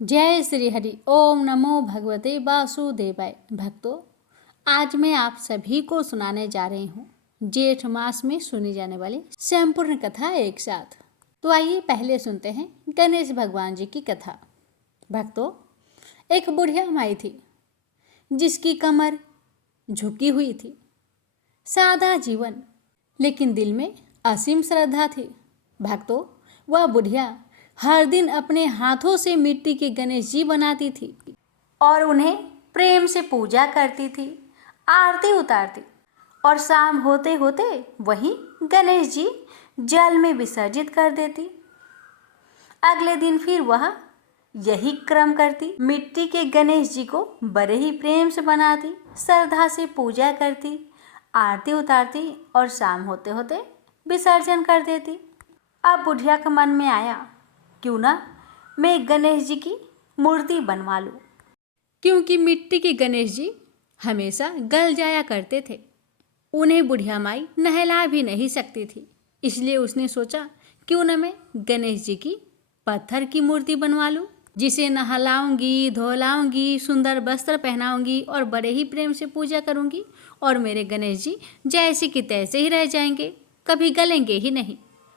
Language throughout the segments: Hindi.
जय श्री हरि। ओम नमो भगवते वासुदेवाय। भक्तों, आज मैं आप सभी को सुनाने जा रही हूँ जेठ मास में सुनी जाने वाली संपूर्ण कथा एक साथ। तो आइए पहले सुनते हैं गणेश भगवान जी की कथा। भक्तों, एक बुढ़िया माई थी जिसकी कमर झुकी हुई थी। सादा जीवन, लेकिन दिल में असीम श्रद्धा थी। भक्तों, वह बुढ़िया हर दिन अपने हाथों से मिट्टी के गणेश जी बनाती थी और उन्हें प्रेम से पूजा करती थी, आरती उतारती और शाम होते होते वही गणेश जी जल में विसर्जित कर देती। अगले दिन फिर वह यही क्रम करती। मिट्टी के गणेश जी को बड़े ही प्रेम से बनाती, श्रद्धा से पूजा करती, आरती उतारती और शाम होते होते विसर्जन कर देती। अब बुढ़िया के मन में आया, क्यों ना मैं गणेश जी की मूर्ति बनवा लूं, क्योंकि मिट्टी के गणेश जी हमेशा गल जाया करते थे। उन्हें बुढ़िया माई नहला भी नहीं सकती थी। इसलिए उसने सोचा, क्यों ना मैं गणेश जी की पत्थर की मूर्ति बनवा लूं, जिसे नहलाऊंगी, धोलाऊंगी, सुंदर वस्त्र पहनाऊंगी और बड़े ही प्रेम से पूजा करूंगी और मेरे गणेश जी जैसे कि तैसे ही रह जाएंगे, कभी गलेंगे ही नहीं।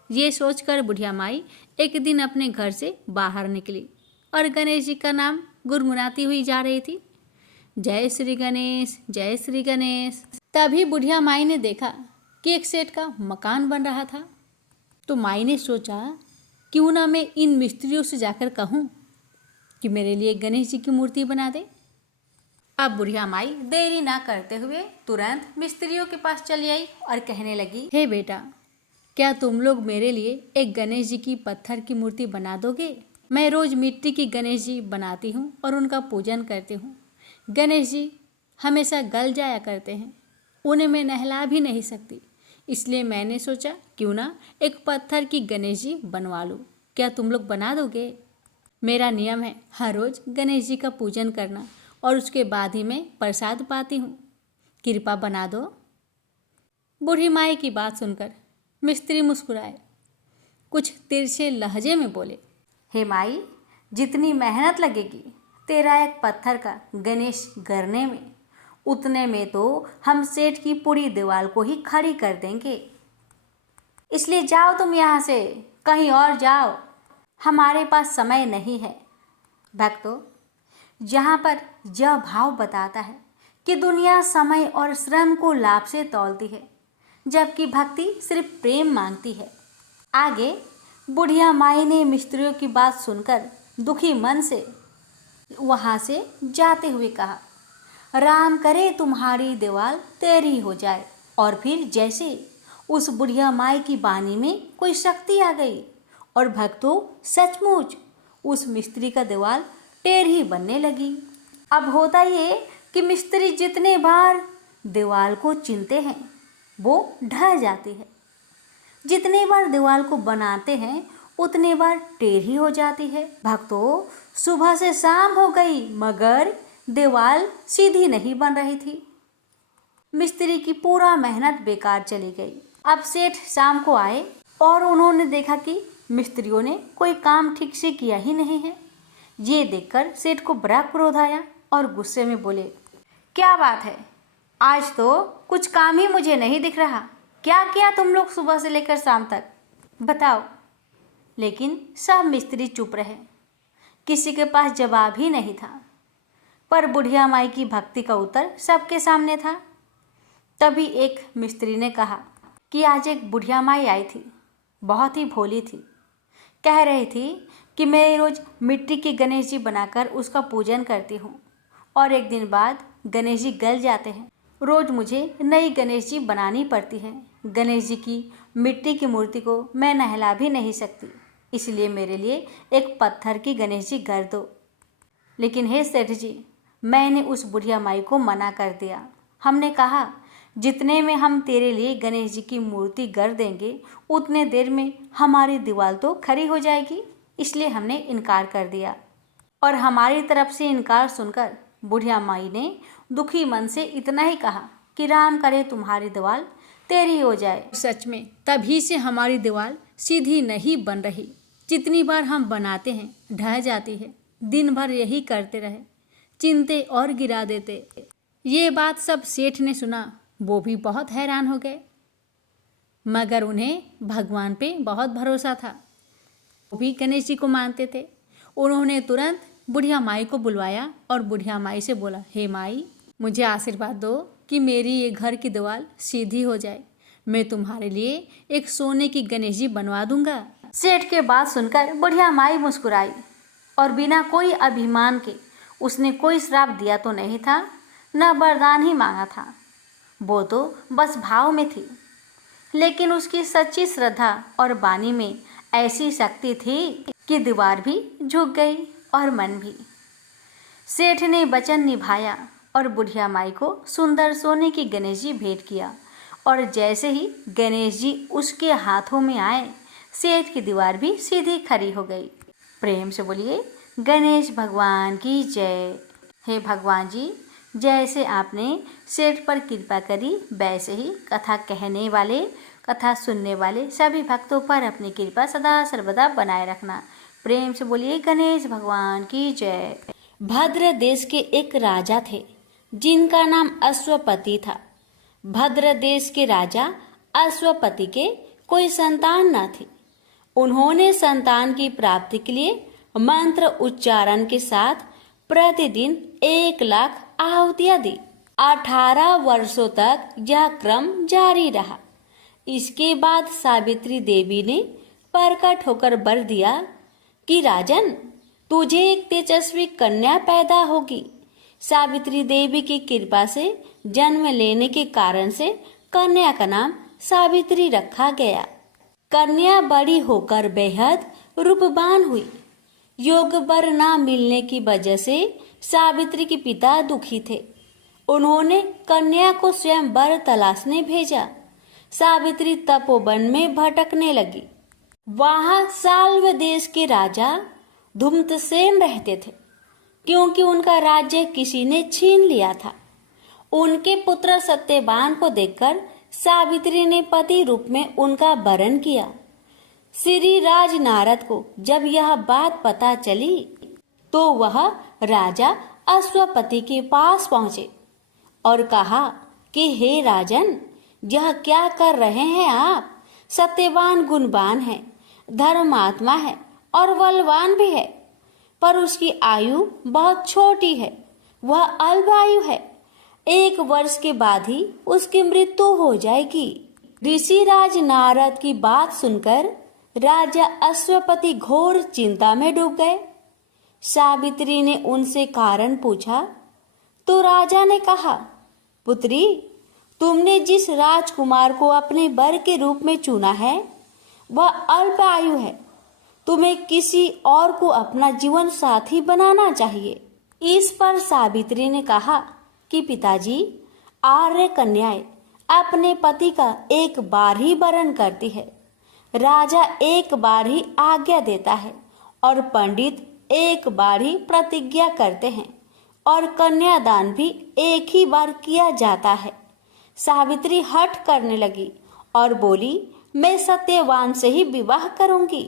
ये सोचकर बुढ़िया माई एक दिन अपने घर से बाहर निकली और गणेश जी का नाम गुनगुनाती हुई जा रही थी, जय श्री गणेश, जय श्री गणेश। तभी बुढ़िया माई ने देखा कि एक सेठ का मकान बन रहा था। तो माई ने सोचा, क्यों ना मैं इन मिस्त्रियों से जाकर कहूँ कि मेरे लिए गणेश जी की मूर्ति बना दे। अब बुढ़िया माई देरी ना करते हुए तुरंत मिस्त्रियों के पास चली आई और कहने लगी, हे बेटा, क्या तुम लोग मेरे लिए एक गणेश जी की पत्थर की मूर्ति बना दोगे? मैं रोज मिट्टी की गणेश जी बनाती हूँ और उनका पूजन करती हूँ। गणेश जी हमेशा गल जाया करते हैं, उन्हें मैं नहला भी नहीं सकती। इसलिए मैंने सोचा, क्यों ना एक पत्थर की गणेश जी बनवा लूँ। क्या तुम लोग बना दोगे? मेरा नियम है हर रोज गणेश जी का पूजन करना और उसके बाद ही मैं प्रसाद पाती हूँ। कृपा बना दो। बूढ़ी माई की बात सुनकर मिस्त्री मुस्कुराए, कुछ तिरछे लहजे में बोले, हे माई, जितनी मेहनत लगेगी तेरा एक पत्थर का गणेश गढ़ने में, उतने में तो हम सेठ की पूरी दीवार को ही खड़ी कर देंगे। इसलिए जाओ तुम यहाँ से, कहीं और जाओ, हमारे पास समय नहीं है। भक्तों, जहाँ पर यह भाव बताता है कि दुनिया समय और श्रम को लाभ से तौलती है, जबकि भक्ति सिर्फ प्रेम मांगती है। आगे बुढ़िया माई ने मिस्त्रियों की बात सुनकर दुखी मन से वहाँ से जाते हुए कहा, राम करे तुम्हारी दीवार तेरी हो जाए। और फिर जैसे उस बुढ़िया माई की वाणी में कोई शक्ति आ गई और भक्तों, सचमुच उस मिस्त्री का दीवार टेढ़ी बनने लगी। अब होता ये कि मिस्त्री जितने बार दीवार को चुनते हैं वो ढह जाती है, जितने बार दीवार को बनाते हैं उतने बार टेढ़ी हो जाती है। भक्तों, सुबह से शाम हो गई मगर दीवार सीधी नहीं बन रही थी। मिस्त्री की पूरा मेहनत बेकार चली गई। अब सेठ शाम को आए और उन्होंने देखा कि मिस्त्रियों ने कोई काम ठीक से किया ही नहीं है। ये देखकर सेठ को बड़ा क्रोध आया और गुस्से में बोले, क्या बात है, आज तो कुछ काम ही मुझे नहीं दिख रहा। क्या किया तुम लोग सुबह से लेकर शाम तक, बताओ। लेकिन सब मिस्त्री चुप रहे, किसी के पास जवाब ही नहीं था। पर बुढ़िया माई की भक्ति का उत्तर सबके सामने था। तभी एक मिस्त्री ने कहा कि आज एक बुढ़िया माई आई थी, बहुत ही भोली थी। कह रही थी कि मैं रोज मिट्टी के गणेश जी बनाकर उसका पूजन करती हूँ और एक दिन बाद गणेश जी गल जाते हैं। रोज मुझे नई गणेश जी बनानी पड़ती है। गणेश जी की मिट्टी की मूर्ति को मैं नहला भी नहीं सकती, इसलिए मेरे लिए एक पत्थर की गणेश जी गढ़ दो। लेकिन हे सेठ जी, मैंने उस बुढ़िया माई को मना कर दिया। हमने कहा, जितने में हम तेरे लिए गणेश जी की मूर्ति गढ़ देंगे उतने देर में हमारी दीवार तो खड़ी हो जाएगी, इसलिए हमने इनकार कर दिया। और हमारी तरफ से इनकार सुनकर बुढ़िया माई ने दुखी मन से इतना ही कहा कि राम करे तुम्हारी दीवार तेरी हो जाए। सच में तभी से हमारी दीवार सीधी नहीं बन रही, जितनी बार हम बनाते हैं ढह जाती है। दिन भर यही करते रहे, चिंते और गिरा देते। ये बात सब सेठ ने सुना, वो भी बहुत हैरान हो गए, मगर उन्हें भगवान पे बहुत भरोसा था। वो भी गणेश जी को मानते थे। उन्होंने तुरंत बुढ़िया माई को बुलवाया और बुढ़िया माई से बोला, हे माई, मुझे आशीर्वाद दो कि मेरी ये घर की दीवार सीधी हो जाए। मैं तुम्हारे लिए एक सोने की गणेश जी बनवा दूंगा। सेठ के बात सुनकर बुढ़िया माई मुस्कुराई और बिना कोई अभिमान के, उसने कोई श्राप दिया तो नहीं था, न वरदान ही मांगा था, वो तो बस भाव में थी। लेकिन उसकी सच्ची श्रद्धा और वाणी में ऐसी शक्ति थी कि दीवार भी झुक गई और मन भी। सेठ ने वचन निभाया और बुढ़िया माई को सुंदर सोने की गणेश जी भेंट किया, और जैसे ही गणेश जी उसके हाथों में आए, सेठ की दीवार भी सीधी खड़ी हो गई। प्रेम से बोलिए गणेश भगवान की जय। हे भगवान जी, जैसे आपने सेठ पर कृपा करी, वैसे ही कथा कहने वाले, कथा सुनने वाले सभी भक्तों पर अपनी कृपा सदा सर्वदा बनाए रखना। प्रेम से बोलिए गणेश भगवान की जय। भद्र देश के एक राजा थे जिनका नाम अश्वपति था। भद्र देश के राजा अश्वपति के कोई संतान न थी। उन्होंने संतान की प्राप्ति के लिए मंत्र उच्चारण के साथ प्रतिदिन 1,00,000 आहुतियां दी। 18 वर्षों तक यह क्रम जारी रहा। इसके बाद सावित्री देवी ने प्रकट होकर वर दिया कि राजन, तुझे एक तेजस्वी कन्या पैदा होगी। सावित्री देवी की कृपा से जन्म लेने के कारण से कन्या का नाम सावित्री रखा गया। कन्या बड़ी होकर बेहद रूपवान हुई। योग वर न मिलने की वजह से सावित्री के पिता दुखी थे। उन्होंने कन्या को स्वयं वर तलाशने भेजा। सावित्री तपोवन में भटकने लगी। वहां साल्व देश के राजा धूम्रसेन रहते थे, क्योंकि उनका राज्य किसी ने छीन लिया था। उनके पुत्र सत्यवान को देखकर सावित्री ने पति रूप में उनका वरण किया। श्री राज नारद को जब यह बात पता चली तो वह राजा अश्वपति के पास पहुंचे और कहा कि हे राजन, यह क्या कर रहे हैं आप? सत्यवान गुणवान है, धर्मात्मा है और बलवान भी है, पर उसकी आयु बहुत छोटी है। वह अल्पायु है। 1 वर्ष के बाद ही उसकी मृत्यु हो जाएगी। ऋषिराज नारद की बात सुनकर राजा अश्वपति घोर चिंता में डूब गए। सावित्री ने उनसे कारण पूछा तो राजा ने कहा, पुत्री, तुमने जिस राजकुमार को अपने वर के रूप में चुना है वह अल्प आयु है। तुम्हें किसी और को अपना जीवन साथी बनाना चाहिए। इस पर सावित्री ने कहा कि पिताजी, आर्य कन्याएं अपने पति का एक बार ही वरण करती है। राजा एक बार ही आज्ञा देता है और पंडित एक बार ही प्रतिज्ञा करते हैं और कन्यादान भी एक ही बार किया जाता है। सावित्री हठ करने लगी और बोली, मैं सत्यवान से ही विवाह करूंगी।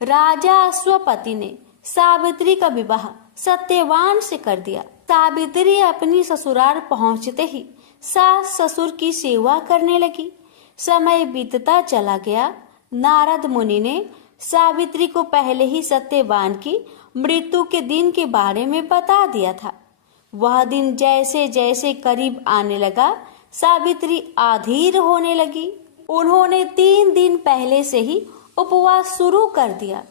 राजा अश्वपति ने सावित्री का विवाह सत्यवान से कर दिया। सावित्री अपनी ससुराल पहुंचते ही सास ससुर की सेवा करने लगी। समय बीतता चला गया। नारद मुनि ने सावित्री को पहले ही सत्यवान की मृत्यु के दिन के बारे में बता दिया था। वह दिन जैसे जैसे करीब आने लगा, सावित्री अधीर होने लगी। उन्होंने 3 दिन पहले से ही उपवास शुरू कर दिया।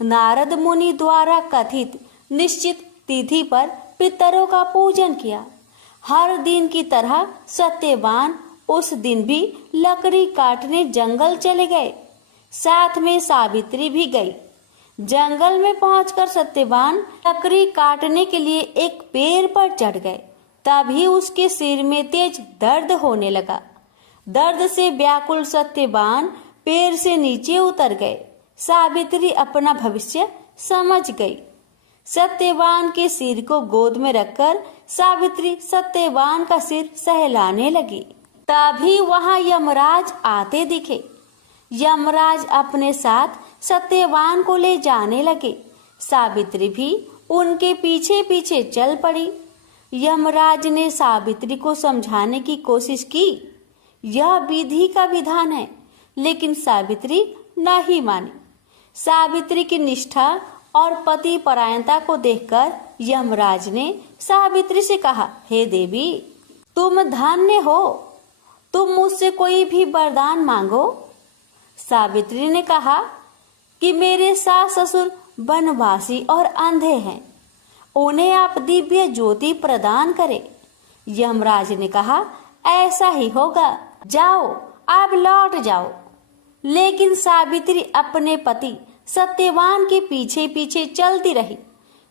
नारद मुनि द्वारा कथित निश्चित तिथि पर पितरों का पूजन किया। हर दिन की तरह सत्यवान उस दिन भी लकड़ी काटने जंगल चले गए। साथ में सावित्री भी गई। जंगल में पहुंचकर सत्यवान लकड़ी काटने के लिए एक पेड़ पर चढ़ गए। तभी उसके सिर में तेज दर्द होने लगा। दर्द से व्याकुल सत्यवान पेड़ से नीचे उतर गए। सावित्री अपना भविष्य समझ गई। सत्यवान के सिर को गोद में रखकर सावित्री सत्यवान का सिर सहलाने लगी। तभी वहां यमराज आते दिखे। यमराज अपने साथ सत्यवान को ले जाने लगे। सावित्री भी उनके पीछे पीछे चल पड़ी। यमराज ने सावित्री को समझाने की कोशिश की, यह विधि का विधान है, लेकिन सावित्री नहीं मानी। सावित्री की निष्ठा और पति परायणता को देखकर यमराज ने सावित्री से कहा, हे देवी, तुम धन्य हो, तुम मुझसे कोई भी वरदान मांगो। सावित्री ने कहा कि मेरे सास ससुर वनवासी और अंधे हैं, उन्हें आप दिव्य ज्योति प्रदान करें। यमराज ने कहा, ऐसा ही होगा, जाओ आप लौट जाओ। लेकिन सावित्री अपने पति सत्यवान के पीछे पीछे चलती रही।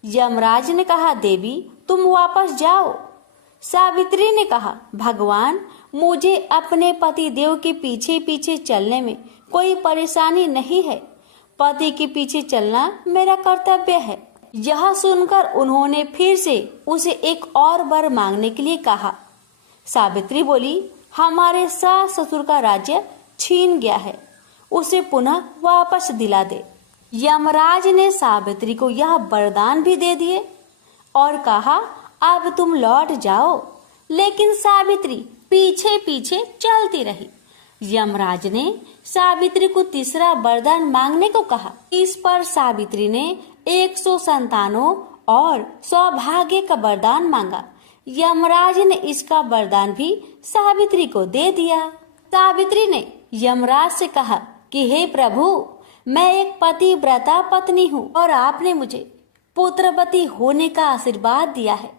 यमराज ने कहा, देवी तुम वापस जाओ। सावित्री ने कहा, भगवान, मुझे अपने पति देव के पीछे पीछे चलने में कोई परेशानी नहीं है, पति के पीछे चलना मेरा कर्तव्य है। यह सुनकर उन्होंने फिर से उसे एक और वर मांगने के लिए कहा। सावित्री बोली, हमारे सास ससुर का राज्य छीन गया है, उसे पुनः वापस दिला दे। यमराज ने सावित्री को यह वरदान भी दे दिए और कहा, अब तुम लौट जाओ। लेकिन सावित्री पीछे पीछे चलती रही। यमराज ने सावित्री को तीसरा वरदान मांगने को कहा। इस पर सावित्री ने 100 संतानों और सौभाग्य का वरदान मांगा। यमराज ने इसका वरदान भी सावित्री को दे दिया। सावित्री ने यमराज से कहा कि हे प्रभु, मैं एक पतिव्रता पत्नी हूँ और आपने मुझे पुत्रवती होने का आशीर्वाद दिया है।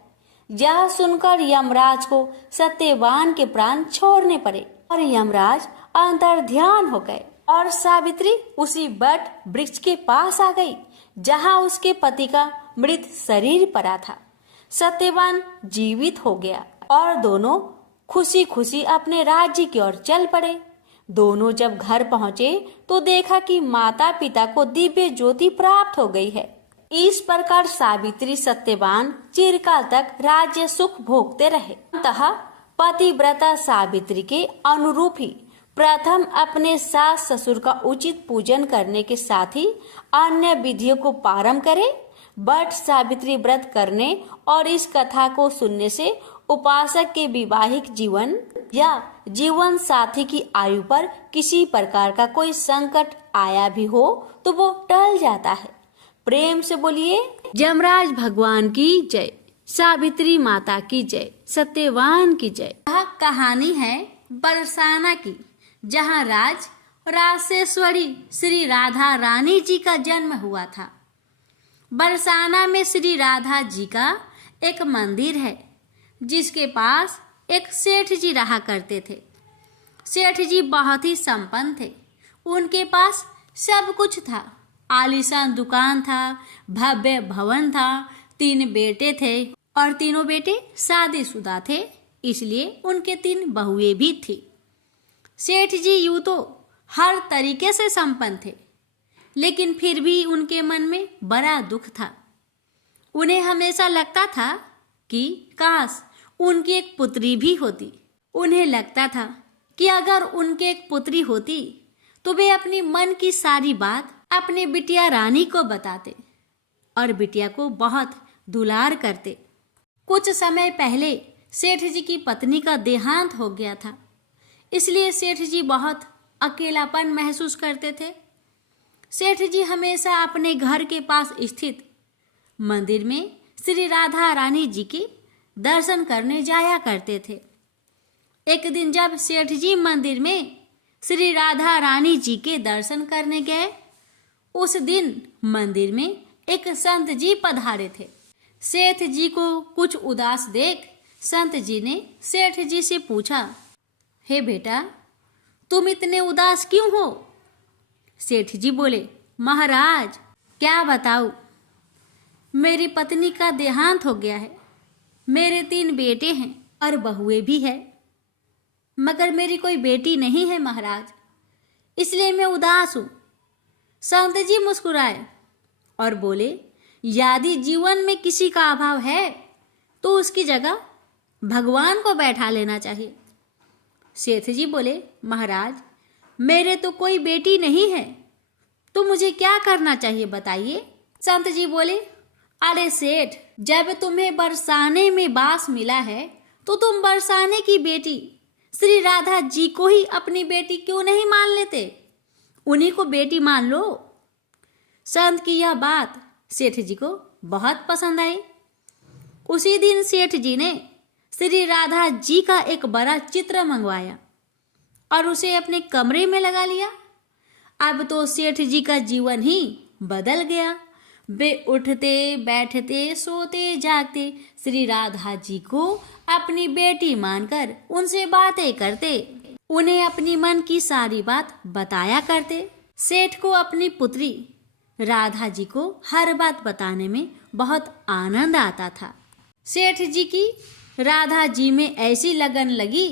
यह सुनकर यमराज को सत्यवान के प्राण छोड़ने पड़े और यमराज अंतर्ध्यान हो गए और सावित्री उसी वट वृक्ष के पास आ गई जहाँ उसके पति का मृत शरीर पड़ा था। सत्यवान जीवित हो गया और दोनों खुशी खुशी अपने राज्य की ओर चल पड़े। दोनों जब घर पहुँचे तो देखा कि माता पिता को दिव्य ज्योति प्राप्त हो गई है। इस प्रकार सावित्री सत्यवान चिरकाल तक राज्य सुख भोगते रहे। अतः पतिव्रता सावित्री के अनुरूप ही प्रथम अपने सास ससुर का उचित पूजन करने के साथ ही अन्य विधियों को पारण करे। बट सावित्री व्रत करने और इस कथा को सुनने से उपासक के वैवाहिक जीवन या जीवन साथी की आयु पर किसी प्रकार का कोई संकट आया भी हो तो वो टल जाता है। प्रेम से बोलिए यमराज भगवान की जय, सावित्री माता की जय, सत्यवान की जय। यह कहानी है बरसाना की, जहाँ रासेश्वरी श्री राधा रानी जी का जन्म हुआ था। बरसाना में श्री राधा जी का एक मंदिर है जिसके पास एक सेठ जी रहा करते थे। सेठ जी बहुत ही संपन्न थे, उनके पास सब कुछ था। आलीशान दुकान था, भव्य भवन था, 3 बेटे थे और तीनों बेटे शादीशुदा थे, इसलिए उनके 3 बहुएं भी थी। सेठ जी यूं तो हर तरीके से संपन्न थे, लेकिन फिर भी उनके मन में बड़ा दुख था। उन्हें हमेशा लगता था कि काश उनकी एक पुत्री भी होती। उन्हें लगता था कि अगर उनकी एक पुत्री होती तो वे अपनी मन की सारी बात अपने बिटिया रानी को बताते और बिटिया को बहुत दुलार करते। कुछ समय पहले सेठ जी की पत्नी का देहांत हो गया था, इसलिए सेठ जी बहुत अकेलापन महसूस करते थे। सेठ जी हमेशा अपने घर के पास स्थित मंदिर में श्री राधा रानी जी के दर्शन करने जाया करते थे। एक दिन जब सेठ जी मंदिर में श्री राधा रानी जी के दर्शन करने गए, उस दिन मंदिर में एक संत जी पधारे थे। सेठ जी को कुछ उदास देख संत जी ने सेठ जी से पूछा, हे बेटा, तुम इतने उदास क्यों हो? सेठ जी बोले, महाराज क्या बताऊं, मेरी पत्नी का देहांत हो गया है। मेरे 3 बेटे हैं और बहुएं भी है, मगर मेरी कोई बेटी नहीं है महाराज, इसलिए मैं उदास हूँ। संत जी मुस्कुराए और बोले, यदि जीवन में किसी का अभाव है तो उसकी जगह भगवान को बैठा लेना चाहिए। सेठ जी बोले, महाराज मेरे तो कोई बेटी नहीं है, तो मुझे क्या करना चाहिए बताइए। संत जी बोले, अरे सेठ, जब तुम्हें बरसाने में बास मिला है तो तुम बरसाने की बेटी श्री राधा जी को ही अपनी बेटी क्यों नहीं मान लेते? उन्हीं को बेटी मान लो। संत की यह बात सेठ जी को बहुत पसंद आई। उसी दिन सेठ जी ने श्री राधा जी का एक बड़ा चित्र मंगवाया और उसे अपने कमरे में लगा लिया। अब तो सेठ जी का जीवन ही बदल गया। वे उठते बैठते सोते जागते श्री राधा जी को अपनी बेटी मानकर उनसे बातें करते, उन्हें अपनी मन की सारी बात बताया करते। सेठ को अपनी पुत्री राधा जी को हर बात बताने में बहुत आनंद आता था। सेठ जी की राधा जी में ऐसी लगन लगी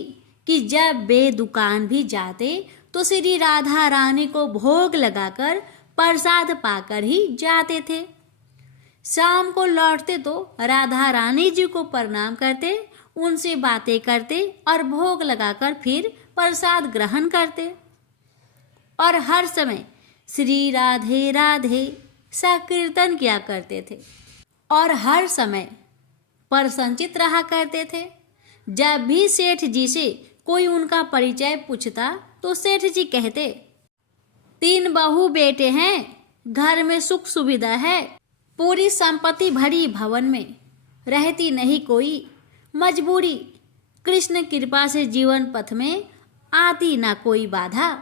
कि जब वे दुकान भी जाते तो श्री राधा रानी को भोग लगाकर प्रसाद पाकर ही जाते थे। शाम को लौटते तो राधा रानी जी को प्रणाम करते, उनसे बातें करते और भोग लगाकर फिर प्रसाद ग्रहण करते और हर समय श्री राधे राधे सा कीर्तन किया करते थे और हर समय प्रसन्नचित रहा करते थे। जब भी सेठ जी से कोई उनका परिचय पूछता तो सेठ जी कहते, 3 बहू बेटे हैं, घर में सुख सुविधा है, पूरी संपत्ति भरी भवन में, रहती नहीं कोई मजबूरी, कृष्ण कृपा से जीवन पथ में आती ना कोई बाधा,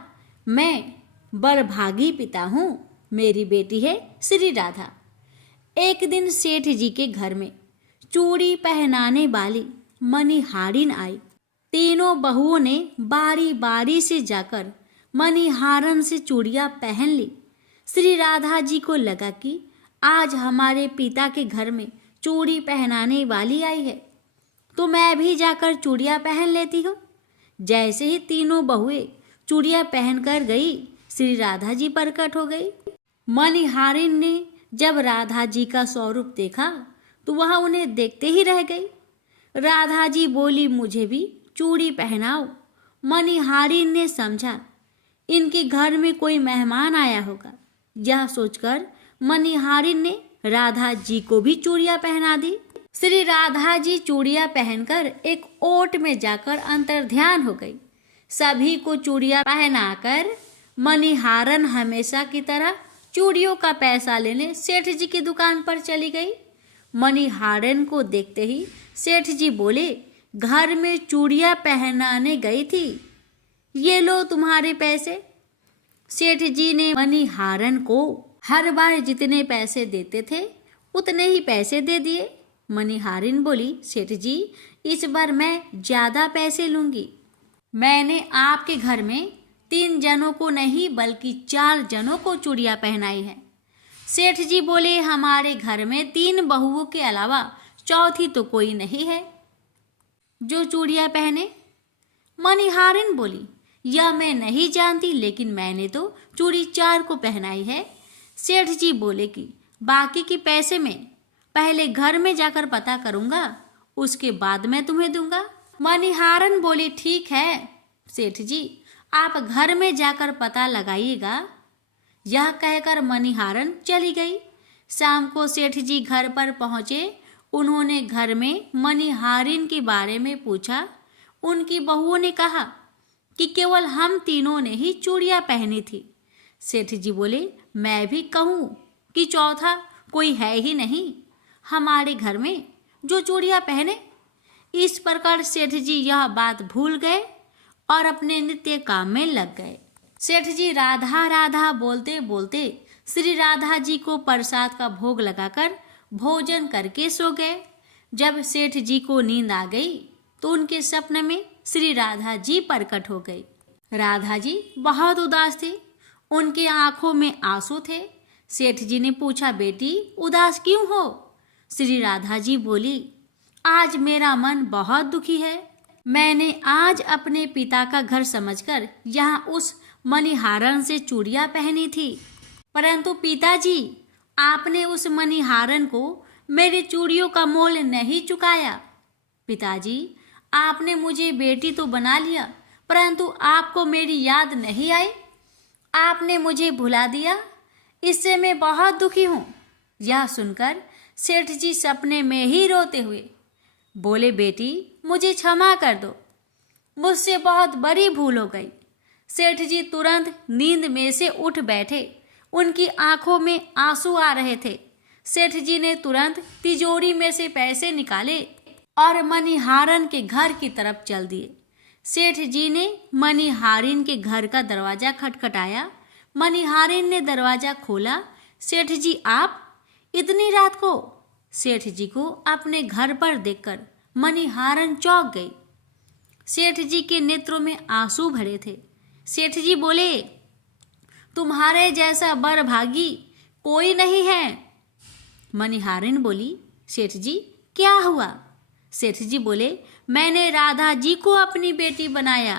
मैं बड़भागी पिता हूँ, मेरी बेटी है श्री राधा। एक दिन सेठ जी के घर में चूड़ी पहनाने वाली मणिहारिन आई। तीनों बहुओं ने बारी बारी से जाकर मणिहारन से चूड़ियां पहन ली। श्री राधा जी को लगा कि आज हमारे पिता के घर में चूड़ी पहनाने वाली आई है तो मैं भी जाकर चूड़ियां पहन लेती हूँ। जैसे ही तीनों बहुएं चूड़ियां पहनकर गई, श्री राधा जी प्रकट हो गई। मणिहारिन ने जब राधा जी का स्वरूप देखा तो वह उन्हें देखते ही रह गई। राधा जी बोली, मुझे भी चूड़ी पहनाओ। मणिहारिन ने समझा इनके घर में कोई मेहमान आया होगा। यह सोचकर मणिहारिन ने राधा जी को भी चूड़ियां पहना दी। श्री राधा जी चूड़ियां पहनकर एक ओट में जाकर अंतर्ध्यान हो गई। सभी को चूड़ियां पहनाकर मणिहारन हमेशा की तरह चूड़ियों का पैसा लेने सेठ जी की दुकान पर चली गई। मणिहारन को देखते ही सेठ जी बोले, घर में चूड़ियां पहनाने गई थी, ये लो तुम्हारे पैसे। सेठ जी ने मणिहारन को हर बार जितने पैसे देते थे उतने ही पैसे दे दिए। मणिहारिन बोली, सेठ जी इस बार मैं ज्यादा पैसे लूंगी। मैंने आपके घर में 3 जनों को नहीं बल्कि 4 जनों को चूड़ियां पहनाई है। सेठ जी बोले, हमारे घर में 3 बहुओं के अलावा चौथी तो कोई नहीं है जो चूड़ियां पहने। मणिहारिन बोली, यह मैं नहीं जानती, लेकिन मैंने तो चूड़ी 4 को पहनाई है। सेठ जी बोले कि बाकी के पैसे में पहले घर में जाकर पता करूंगा, उसके बाद मैं तुम्हें दूंगा। मणिहारन बोले, ठीक है सेठ जी, आप घर में जाकर पता लगाइएगा। यह कहकर मणिहारन चली गई। शाम को सेठ जी घर पर पहुंचे। उन्होंने घर में मणिहारिन के बारे में पूछा। उनकी बहुओं ने कहा कि केवल हम तीनों ने ही चूड़ियां पहनी थी। सेठ जी बोले, मैं भी कहूँ कि चौथा कोई है ही नहीं हमारे घर में जो चूड़ियां पहने। इस प्रकार सेठ जी यह बात भूल गए और अपने नित्य काम में लग गए। सेठ जी राधा राधा बोलते बोलते श्री राधा जी को प्रसाद का भोग लगाकर भोजन करके सो गए। जब सेठ जी को नींद आ गई तो उनके सपने में श्री राधा जी प्रकट हो गई। राधा जी बहुत उदास थे, उनके आंखों में आंसू थे। सेठ जी ने पूछा, बेटी उदास क्यों हो? श्री राधा जी बोली, आज मेरा मन बहुत दुखी है। मैंने आज अपने पिता का घर समझकर यहाँ उस मणिहारन से चूड़ियां पहनी थी, परंतु पिताजी आपने उस मणिहारन को मेरी चूड़ियों का मोल नहीं चुकाया। पिताजी आपने मुझे बेटी तो बना लिया, परंतु आपको मेरी याद नहीं आई, आपने मुझे भुला दिया। इससे मैं बहुत दुखी हूँ। यह सुनकर सेठ जी सपने में ही रोते हुए बोले, बेटी मुझे क्षमा कर दो, मुझसे बहुत बड़ी भूल हो गई। सेठ जी तुरंत नींद में से उठ बैठे, उनकी आंखों में आंसू आ रहे थे। सेठ जी ने तुरंत तिजोरी में से पैसे निकाले और मणिहारन के घर की तरफ चल दिए। सेठ जी ने मणिहारिन के घर का दरवाजा खटखटाया। मणिहारिन ने दरवाजा खोला। सेठ जी आप इतनी रात को? सेठ जी को अपने घर पर देखकर मणिहारन चौंक गई। सेठ जी के नेत्रों में आंसू भरे थे। सेठ जी बोले, तुम्हारे जैसा बड़भागी कोई नहीं है। मणिहारिन बोली, सेठ जी क्या हुआ? सेठ जी बोले, मैंने राधा जी को अपनी बेटी बनाया,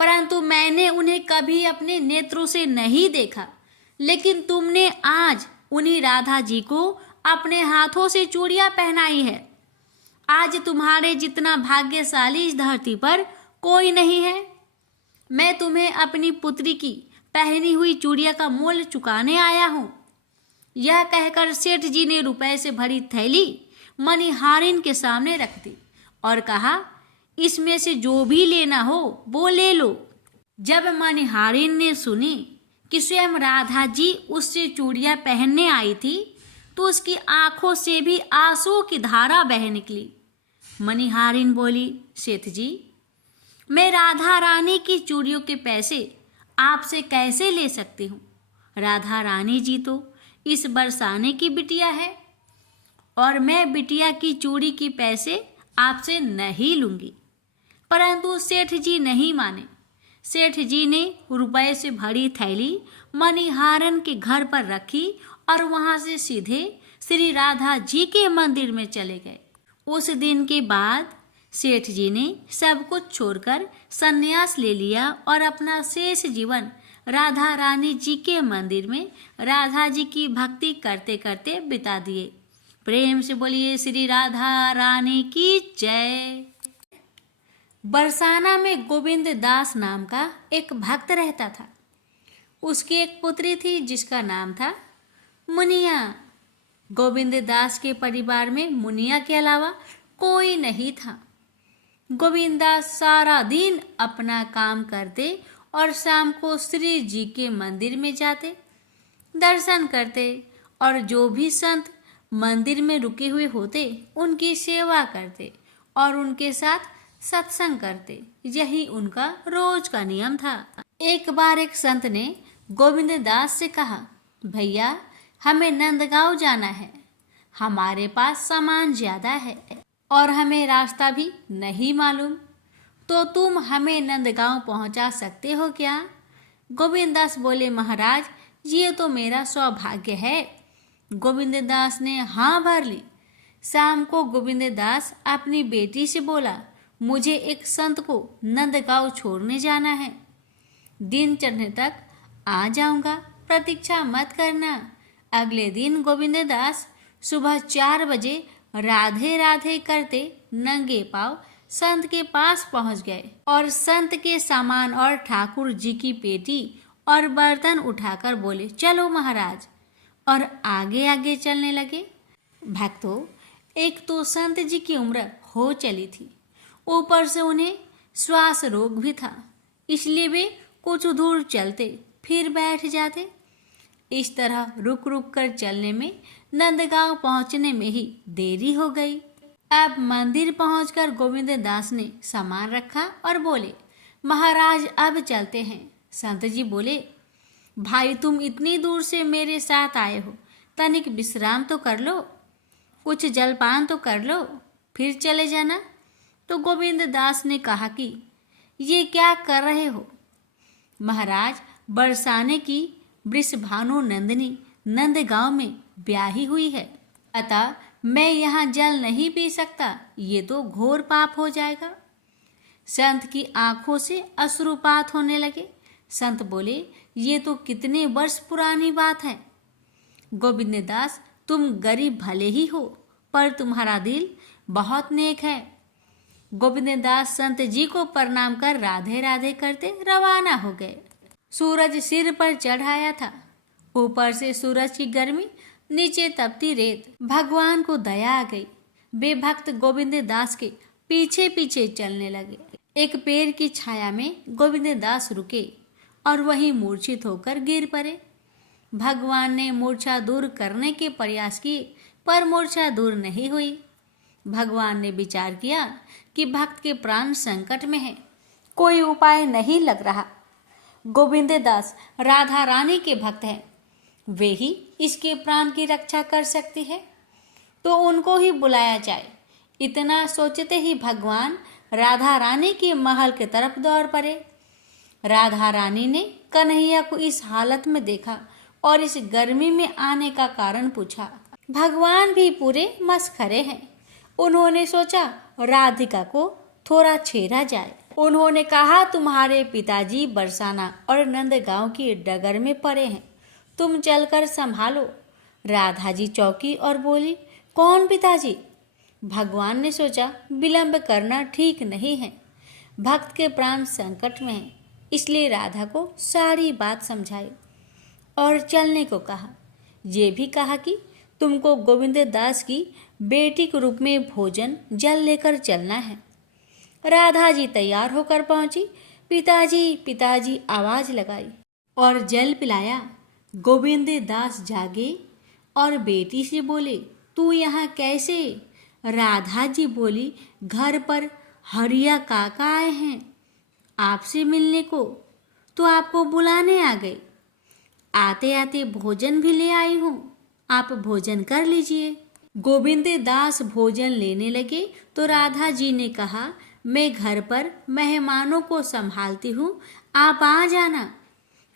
परंतु मैंने उन्हें कभी अपने नेत्रों से नहीं देखा, लेकिन तुमने आज उन्हीं राधा जी को अपने हाथों से चूड़ियां पहनाई है। आज तुम्हारे जितना भाग्यशाली इस धरती पर कोई नहीं है। मैं तुम्हें अपनी पुत्री की पहनी हुई चूड़िया का मोल चुकाने आया हूँ। यह कहकर सेठ जी ने रुपए से भरी थैली मणिहारिन के सामने रख दी और कहा, इसमें से जो भी लेना हो वो ले लो। जब मणिहारिन ने सुनी कि स्वयं राधा जी उससे चूड़ियां पहनने आई थी, तो उसकी आंखों से भी आंसू की धारा बह निकली। मणिहारिन बोली, सेठ जी मैं राधा रानी की चूड़ियों के पैसे आपसे कैसे ले सकती हूँ? राधा रानी जी तो इस बरसाने की बिटिया है और मैं बिटिया की चूड़ी की पैसे आपसे नहीं लूंगी। परंतु सेठ जी नहीं माने। सेठ जी ने रुपए से भरी थैली मणिहारन के घर पर रखी और वहां से सीधे श्री राधा जी के मंदिर में चले गए। उस दिन के बाद सेठ जी ने सब कुछ छोड़कर संन्यास ले लिया और अपना शेष जीवन राधा रानी जी के मंदिर में राधा जी की भक्ति करते करते बिता दिए। प्रेम से बोलिए श्री राधा रानी की जय। बरसाना में गोविंद दास नाम का एक भक्त रहता था। उसकी एक पुत्री थी जिसका नाम था मुनिया। गोविंद दास के परिवार में मुनिया के अलावा कोई नहीं था। गोविंद दास सारा दिन अपना काम करते और शाम को श्री जी के मंदिर में जाते, दर्शन करते और जो भी संत मंदिर में रुके हुए होते उनकी सेवा करते और उनके साथ सत्संग करते। यही उनका रोज का नियम था। एक बार एक संत ने गोविंद दास से कहा, भैया हमें नंदगांव जाना है, हमारे पास सामान ज्यादा है और हमें रास्ता भी नहीं मालूम, तो तुम हमें नंदगांव पहुंचा सकते हो क्या? गोविंद दास बोले, महाराज ये तो मेरा सौभाग्य है। गोविंद दास ने हाँ भर ली। शाम को गोविंद दास अपनी बेटी से बोला, मुझे एक संत को नंदगांव छोड़ने जाना है, दिन चढ़ने तक आ जाऊंगा, प्रतीक्षा मत करना। अगले दिन गोविंद दास सुबह 4 बजे राधे राधे करते नंगे पांव संत के पास पहुंच गए और संत के सामान और ठाकुर जी की पेटी और बर्तन उठाकर बोले, चलो महाराज, और आगे आगे चलने लगे। भक्तों, एक तो संत जी की उम्र हो चली थी, ऊपर से उन्हें श्वास रोग भी था, इसलिए वे कुछ दूर चलते फिर बैठ जाते। इस तरह रुक रुक कर चलने में नंदगांव पहुंचने में ही देरी हो गई। अब मंदिर पहुंचकर गोविंद दास ने सामान रखा और बोले, महाराज अब चलते हैं। संत जी बोले, भाई तुम इतनी दूर से मेरे साथ आए हो, तनिक विश्राम तो कर लो, कुछ जलपान तो कर लो, फिर चले जाना। तो गोविंद दास ने कहा कि ये क्या कर रहे हो? महाराज, बरसाने की वृषभानु नंदिनी नंदगांव में ब्याही हुई है, अतः मैं यहाँ जल नहीं पी सकता, ये तो घोर पाप हो जाएगा। संत की आंखों से अश्रुपात होने लगे। संत बोले, ये तो कितने वर्ष पुरानी बात है। गोविंद दास, तुम गरीब भले ही हो, पर तुम्हारा दिल बहुत नेक है। गोविंद दास संत जी को प्रणाम कर राधे राधे करते रवाना हो गए। सूरज सिर पर चढ़ाया था, ऊपर से सूरज की गर्मी नीचे तपती रेत। भगवान को दया आ गई। वे भक्त गोविंद दास के पीछे पीछे चलने लगे। एक पेड़ की छाया में गोविंद दास रुके और वहीं मूर्छित होकर गिर पड़े। भगवान ने मूर्छा दूर करने के प्रयास किए, पर मूर्छा दूर नहीं हुई। भगवान ने विचार किया कि भक्त के प्राण संकट में है, कोई उपाय नहीं लग रहा। गोविंद दास राधा रानी के भक्त हैं, वे ही इसके प्राण की रक्षा कर सकती है, तो उनको ही बुलाया जाए। इतना सोचते ही भगवान राधा रानी के महल की तरफ दौड़ पड़े। राधा रानी ने कन्हैया को इस हालत में देखा और इस गर्मी में आने का कारण पूछा। भगवान भी पूरे मस्खरे हैं। उन्होंने सोचा राधिका को थोड़ा छेड़ा जाए। उन्होंने कहा, तुम्हारे पिताजी बरसाना और नंदगांव की डगर में पड़े हैं, तुम चलकर संभालो। राधा जी चौंकी और बोली, कौन पिताजी? भगवान ने सोचा विलंब करना ठीक नहीं है, भक्त के प्राण संकट में हैं, इसलिए राधा को सारी बात समझाई और चलने को कहा। ये भी कहा कि तुमको गोविंद दास की बेटी के रूप में भोजन जल लेकर चलना है। राधा जी तैयार होकर पहुंची। पिताजी पिताजी आवाज लगाई और जल पिलाया। गोविंद दास जागे और बेटी से बोले, तू यहाँ कैसे? राधा जी बोली, घर पर हरिया काका आए हैं आपसे मिलने को, तो आपको बुलाने आ गए। आते आते भोजन भी ले आई हूँ, आप भोजन कर लीजिए। गोविंद दास भोजन लेने लगे तो राधा जी ने कहा, मैं घर पर मेहमानों को संभालती हूँ, आप आ जाना।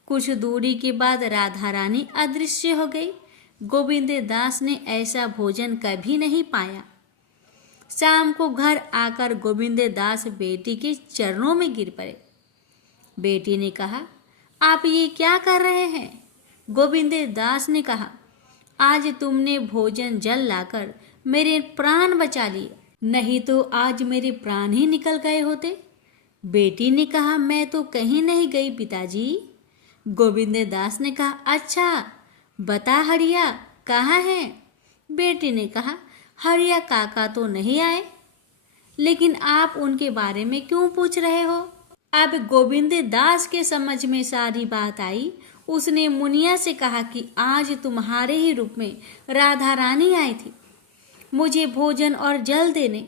कुछ दूरी के बाद राधा रानी अदृश्य हो गई। गोविंद दास ने ऐसा भोजन कभी नहीं पाया। शाम को घर आकर गोविंद दास बेटी के चरणों में गिर पड़े। बेटी ने कहा, आप ये क्या कर रहे हैं? गोविंद दास ने कहा, आज तुमने भोजन जल लाकर मेरे प्राण बचा लिए, नहीं तो आज मेरे प्राण ही निकल गए होते। बेटी ने कहा, मैं तो कहीं नहीं गई पिताजी। गोविंद दास ने कहा, अच्छा बता हरिया कहाँ है? बेटी ने कहा, हरिया काका तो नहीं आए, लेकिन आप उनके बारे में क्यों पूछ रहे हो? अब गोविंद दास के समझ में सारी बात आई। उसने मुनिया से कहा कि आज तुम्हारे ही रूप में राधा रानी आई थी मुझे भोजन और जल देने।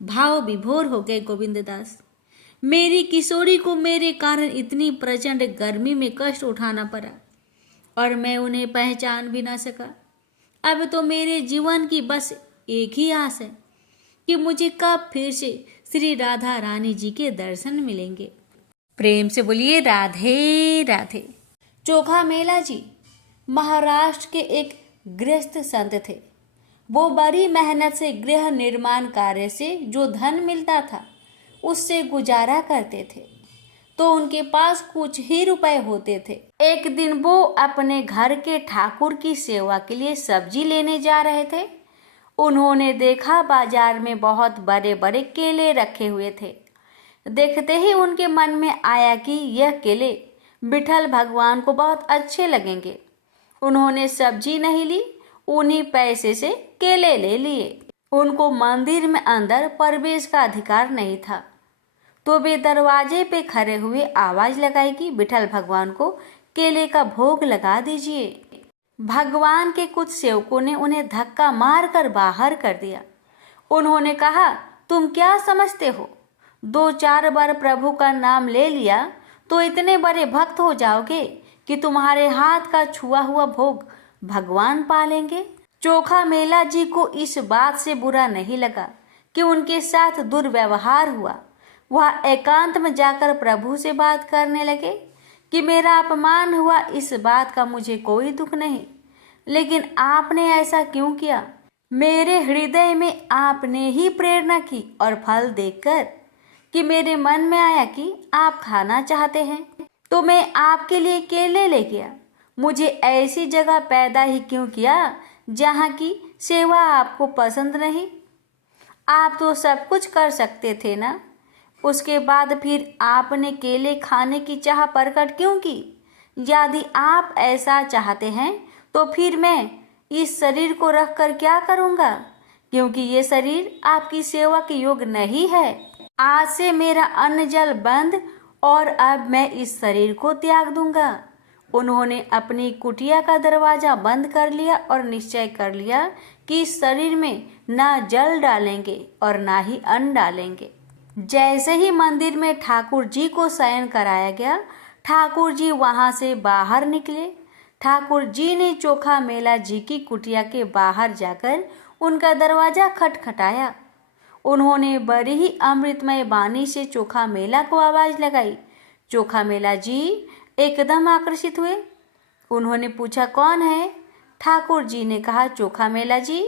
भाव विभोर हो गए गोविंद दास। मेरी किशोरी को मेरे कारण इतनी प्रचंड गर्मी में कष्ट उठाना पड़ा और मैं उन्हें पहचान भी ना सका। अब तो मेरे जीवन की बस एक ही आस है कि मुझे कब फिर से श्री राधा रानी जी के दर्शन मिलेंगे। प्रेम से बोलिए राधे राधे। चोखा मेला जी महाराष्ट्र के एक गृहस्थ संत थे। वो बड़ी मेहनत से गृह निर्माण कार्य से जो धन मिलता था उससे गुजारा करते थे, तो उनके पास कुछ ही रुपए होते थे। एक दिन वो अपने घर के ठाकुर की सेवा के लिए सब्जी लेने जा रहे थे। उन्होंने देखा बाजार में बहुत बड़े बड़े केले रखे हुए थे। देखते ही उनके मन में आया कि यह केले विठल भगवान को बहुत अच्छे लगेंगे। उन्होंने सब्जी नहीं ली, उन्हीं पैसे से केले ले लिए। उनको मंदिर में अंदर प्रवेश का अधिकार नहीं था, तो वे दरवाजे पे खड़े हुए आवाज लगाई कि विठल भगवान को केले का भोग लगा दीजिए। भगवान के कुछ सेवकों ने उन्हें धक्का मारकर बाहर कर दिया। उन्होंने कहा, तुम क्या समझते हो, 2-4 बार प्रभु का नाम ले लिया तो इतने बड़े भक्त हो जाओगे कि तुम्हारे हाथ का छुआ हुआ भोग भगवान पालेंगे। चोखा मेला जी को इस बात से बुरा नहीं लगा कि उनके साथ दुर्व्यवहार हुआ। वह एकांत में जाकर प्रभु से बात करने लगे कि मेरा अपमान हुआ, इस बात का मुझे कोई दुख नहीं, लेकिन आपने ऐसा क्यों किया? मेरे हृदय में आपने ही प्रेरणा की और फल देखकर कि मेरे मन में आया कि आप खाना चाहते हैं, तो मैं आपके लिए केले ले गया। मुझे ऐसी जगह पैदा ही क्यों किया जहाँ की सेवा आपको पसंद नहीं? आप तो सब कुछ कर सकते थे ना। उसके बाद फिर आपने केले खाने की चाह प्रकट क्यों की? यदि आप ऐसा चाहते हैं तो फिर मैं इस शरीर को रख कर क्या करूँगा, क्योंकि ये शरीर आपकी सेवा के योग्य नहीं है। आज से मेरा अन्न जल बंद और अब मैं इस शरीर को त्याग दूंगा। उन्होंने अपनी कुटिया का दरवाजा बंद कर लिया और निश्चय कर लिया कि इस शरीर में ना जल डालेंगे और ना ही अन्न डालेंगे। जैसे ही मंदिर में ठाकुर जी को शयन कराया गया, ठाकुर जी वहां से बाहर निकले। ठाकुर जी ने चोखा मेला जी की कुटिया के बाहर जाकर उनका दरवाजा खटखटाया। उन्होंने बड़ी ही अमृतमय वाणी से चोखा मेला को आवाज लगाई। चोखा मेला जी एकदम आकर्षित हुए। उन्होंने पूछा, कौन है? ठाकुर जी ने कहा, चोखा मेला जी,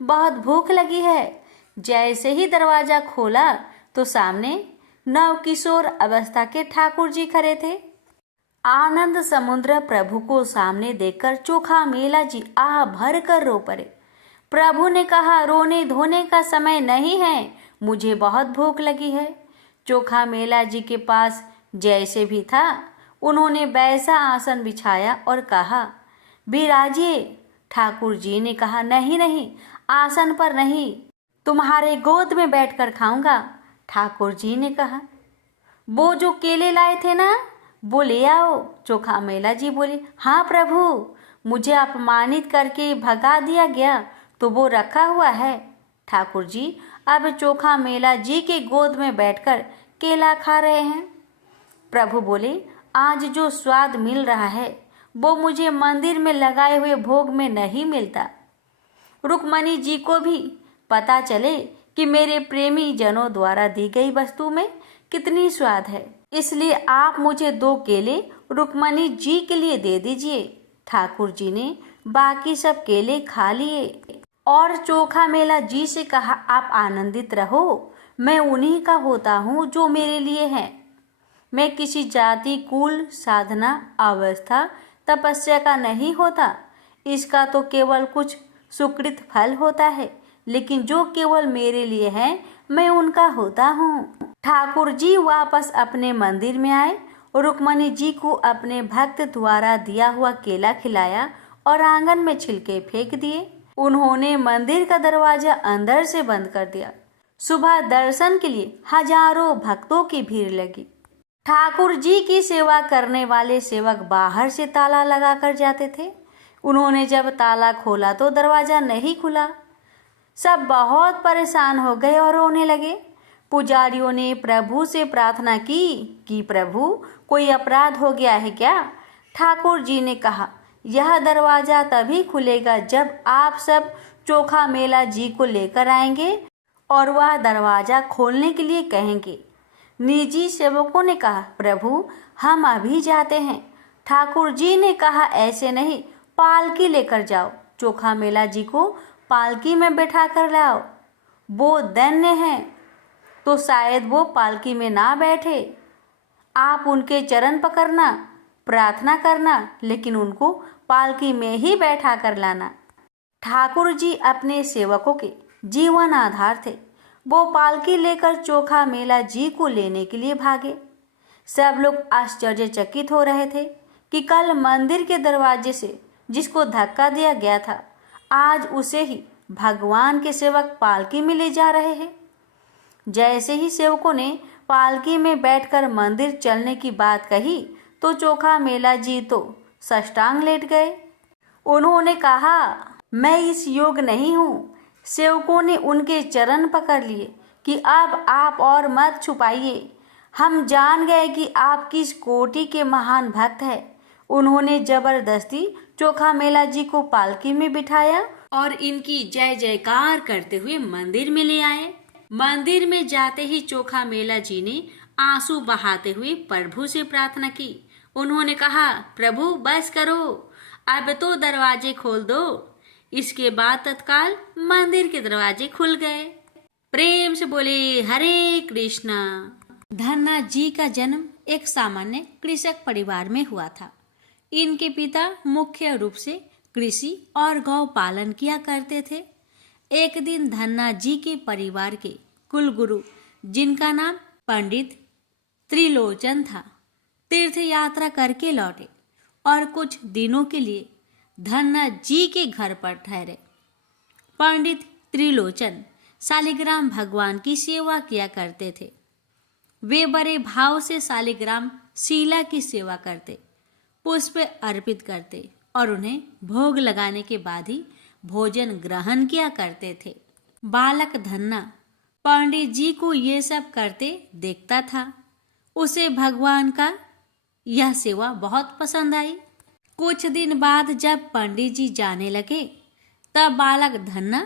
बहुत भूख लगी है। जैसे ही दरवाजा खोला तो सामने नवकिशोर अवस्था के ठाकुर जी खड़े थे। आनंद समुद्र प्रभु को सामने देखकर चोखा मेला जी आह भर कर रो पड़े। प्रभु ने कहा, रोने धोने का समय नहीं है, मुझे बहुत भूख लगी है। चोखा मेला जी के पास जैसे भी था उन्होंने वैसा आसन बिछाया और कहा, विराजिए। ठाकुर जी ने कहा, नहीं नहीं, आसन पर नहीं, तुम्हारे गोद में बैठकर खाऊंगा। ठाकुर जी ने कहा, वो जो केले लाए थे ना, वो ले आओ। चोखा मेला जी बोले, हाँ प्रभु, मुझे अपमानित करके भगा दिया गया तो वो रखा हुआ है। ठाकुर जी अब चोखा मेला जी के गोद में बैठकर केला खा रहे हैं। प्रभु बोले, आज जो स्वाद मिल रहा है वो मुझे मंदिर में लगाए हुए भोग में नहीं मिलता। रुक्मणी जी को भी पता चले कि मेरे प्रेमी जनों द्वारा दी गई वस्तु में कितनी स्वाद है, इसलिए आप मुझे 2 केले रुक्मणी जी के लिए दे दीजिए। ठाकुर जी ने बाकी सब केले खा लिए और चोखा मेला जी से कहा, आप आनंदित रहो, मैं उन्हीं का होता हूँ जो मेरे लिए है। मैं किसी जाति, कुल, साधना, अवस्था, तपस्या का नहीं होता। इसका तो केवल कुछ सुकृत फल होता है, लेकिन जो केवल मेरे लिए है मैं उनका होता हूँ। ठाकुर जी वापस अपने मंदिर में आए, रुक्मणी जी को अपने भक्त द्वारा दिया हुआ केला खिलाया और आंगन में छिलके फेंक दिए। उन्होंने मंदिर का दरवाजा अंदर से बंद कर दिया। सुबह दर्शन के लिए हजारों भक्तों की भीड़ लगी। ठाकुर जी की सेवा करने वाले सेवक बाहर से ताला लगा कर जाते थे। उन्होंने जब ताला खोला तो दरवाजा नहीं खुला। सब बहुत परेशान हो गए और रोने लगे। पुजारियों ने प्रभु से प्रार्थना की कि प्रभु, कोई अपराध हो गया है क्या? ठाकुर जी ने कहा, यह दरवाजा तभी खुलेगा जब आप सब चोखा मेला जी को लेकर आएंगे और वह दरवाजा खोलने के लिए कहेंगे। निजी सेवकों ने कहा, प्रभु हम अभी जाते हैं। ठाकुर जी ने कहा, ऐसे नहीं, पालकी लेकर जाओ। चोखा मेला जी को पालकी में बैठा कर लाओ। वो दैन्य हैं तो शायद वो पालकी में ना बैठे। आप उनके चरण पकड़ना, प्रार्थना करना, लेकिन उनको पालकी में ही बैठा कर लाना। ठाकुर जी अपने सेवकों के जीवन आधार थे। वो पालकी लेकर चोखा मेला जी को लेने के लिए भागे। सब लोग आश्चर्यचकित हो रहे थे कि कल मंदिर के दरवाजे से जिसको धक्का दिया गया था, आज उसे ही भगवान के सेवक पालकी में ले जा रहे हैं। जैसे ही सेवकों ने पालकी में बैठकर मंदिर चलने की बात कही तो चोखा मेला जी तो साष्टांग लेट गए। उन्होंने कहा, मैं इस योग्य नहीं हूँ। सेवकों ने उनके चरण पकड़ लिए कि अब आप और मत छुपाइए, हम जान गए कि आप किस कोटि के महान भक्त हैं। उन्होंने जबरदस्ती चोखा मेला जी को पालकी में बिठाया और इनकी जय जयकार करते हुए मंदिर में ले आए। मंदिर में जाते ही चोखा मेला जी ने आंसू बहाते हुए प्रभु से प्रार्थना की। उन्होंने कहा, प्रभु बस करो, अब तो दरवाजे खोल दो। इसके बाद तत्काल मंदिर के दरवाजे खुल गए। प्रेम से बोले हरे कृष्णा। धन्ना जी का जन्म एक सामान्य कृषक परिवार में हुआ था। इनके पिता मुख्य रूप से कृषि और गौ पालन किया करते थे। एक दिन धन्ना जी के परिवार के कुलगुरु, जिनका नाम पंडित त्रिलोचन था, तीर्थ यात्रा करके लौटे और कुछ दिनों के लिए धन्ना जी के घर पर ठहरे। पंडित त्रिलोचन शालिग्राम भगवान की सेवा किया करते थे। वे बड़े भाव से शालिग्राम शीला की सेवा करते, पुष्प अर्पित करते और उन्हें भोग लगाने के बाद ही भोजन ग्रहण किया करते थे। बालक धन्ना पंडित जी को ये सब करते देखता था। उसे भगवान का यह सेवा बहुत पसंद आई। कुछ दिन बाद जब पंडित जी जाने लगे तब बालक धन्ना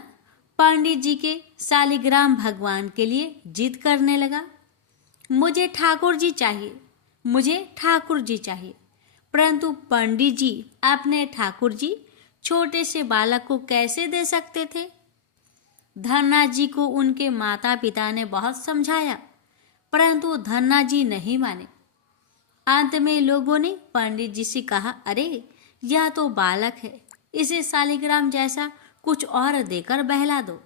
पंडित जी के शालिग्राम भगवान के लिए जिद करने लगा, मुझे ठाकुर जी चाहिए, मुझे ठाकुर जी चाहिए। परंतु पंडित जी अपने ठाकुर जी छोटे से बालक को कैसे दे सकते थे। धन्ना जी को उनके माता पिता ने बहुत समझाया, परंतु धन्ना जी नहीं माने। अंत में लोगों ने पंडित जी से कहा, अरे यह तो बालक है, इसे शालिग्राम जैसा कुछ और देकर बहला दो।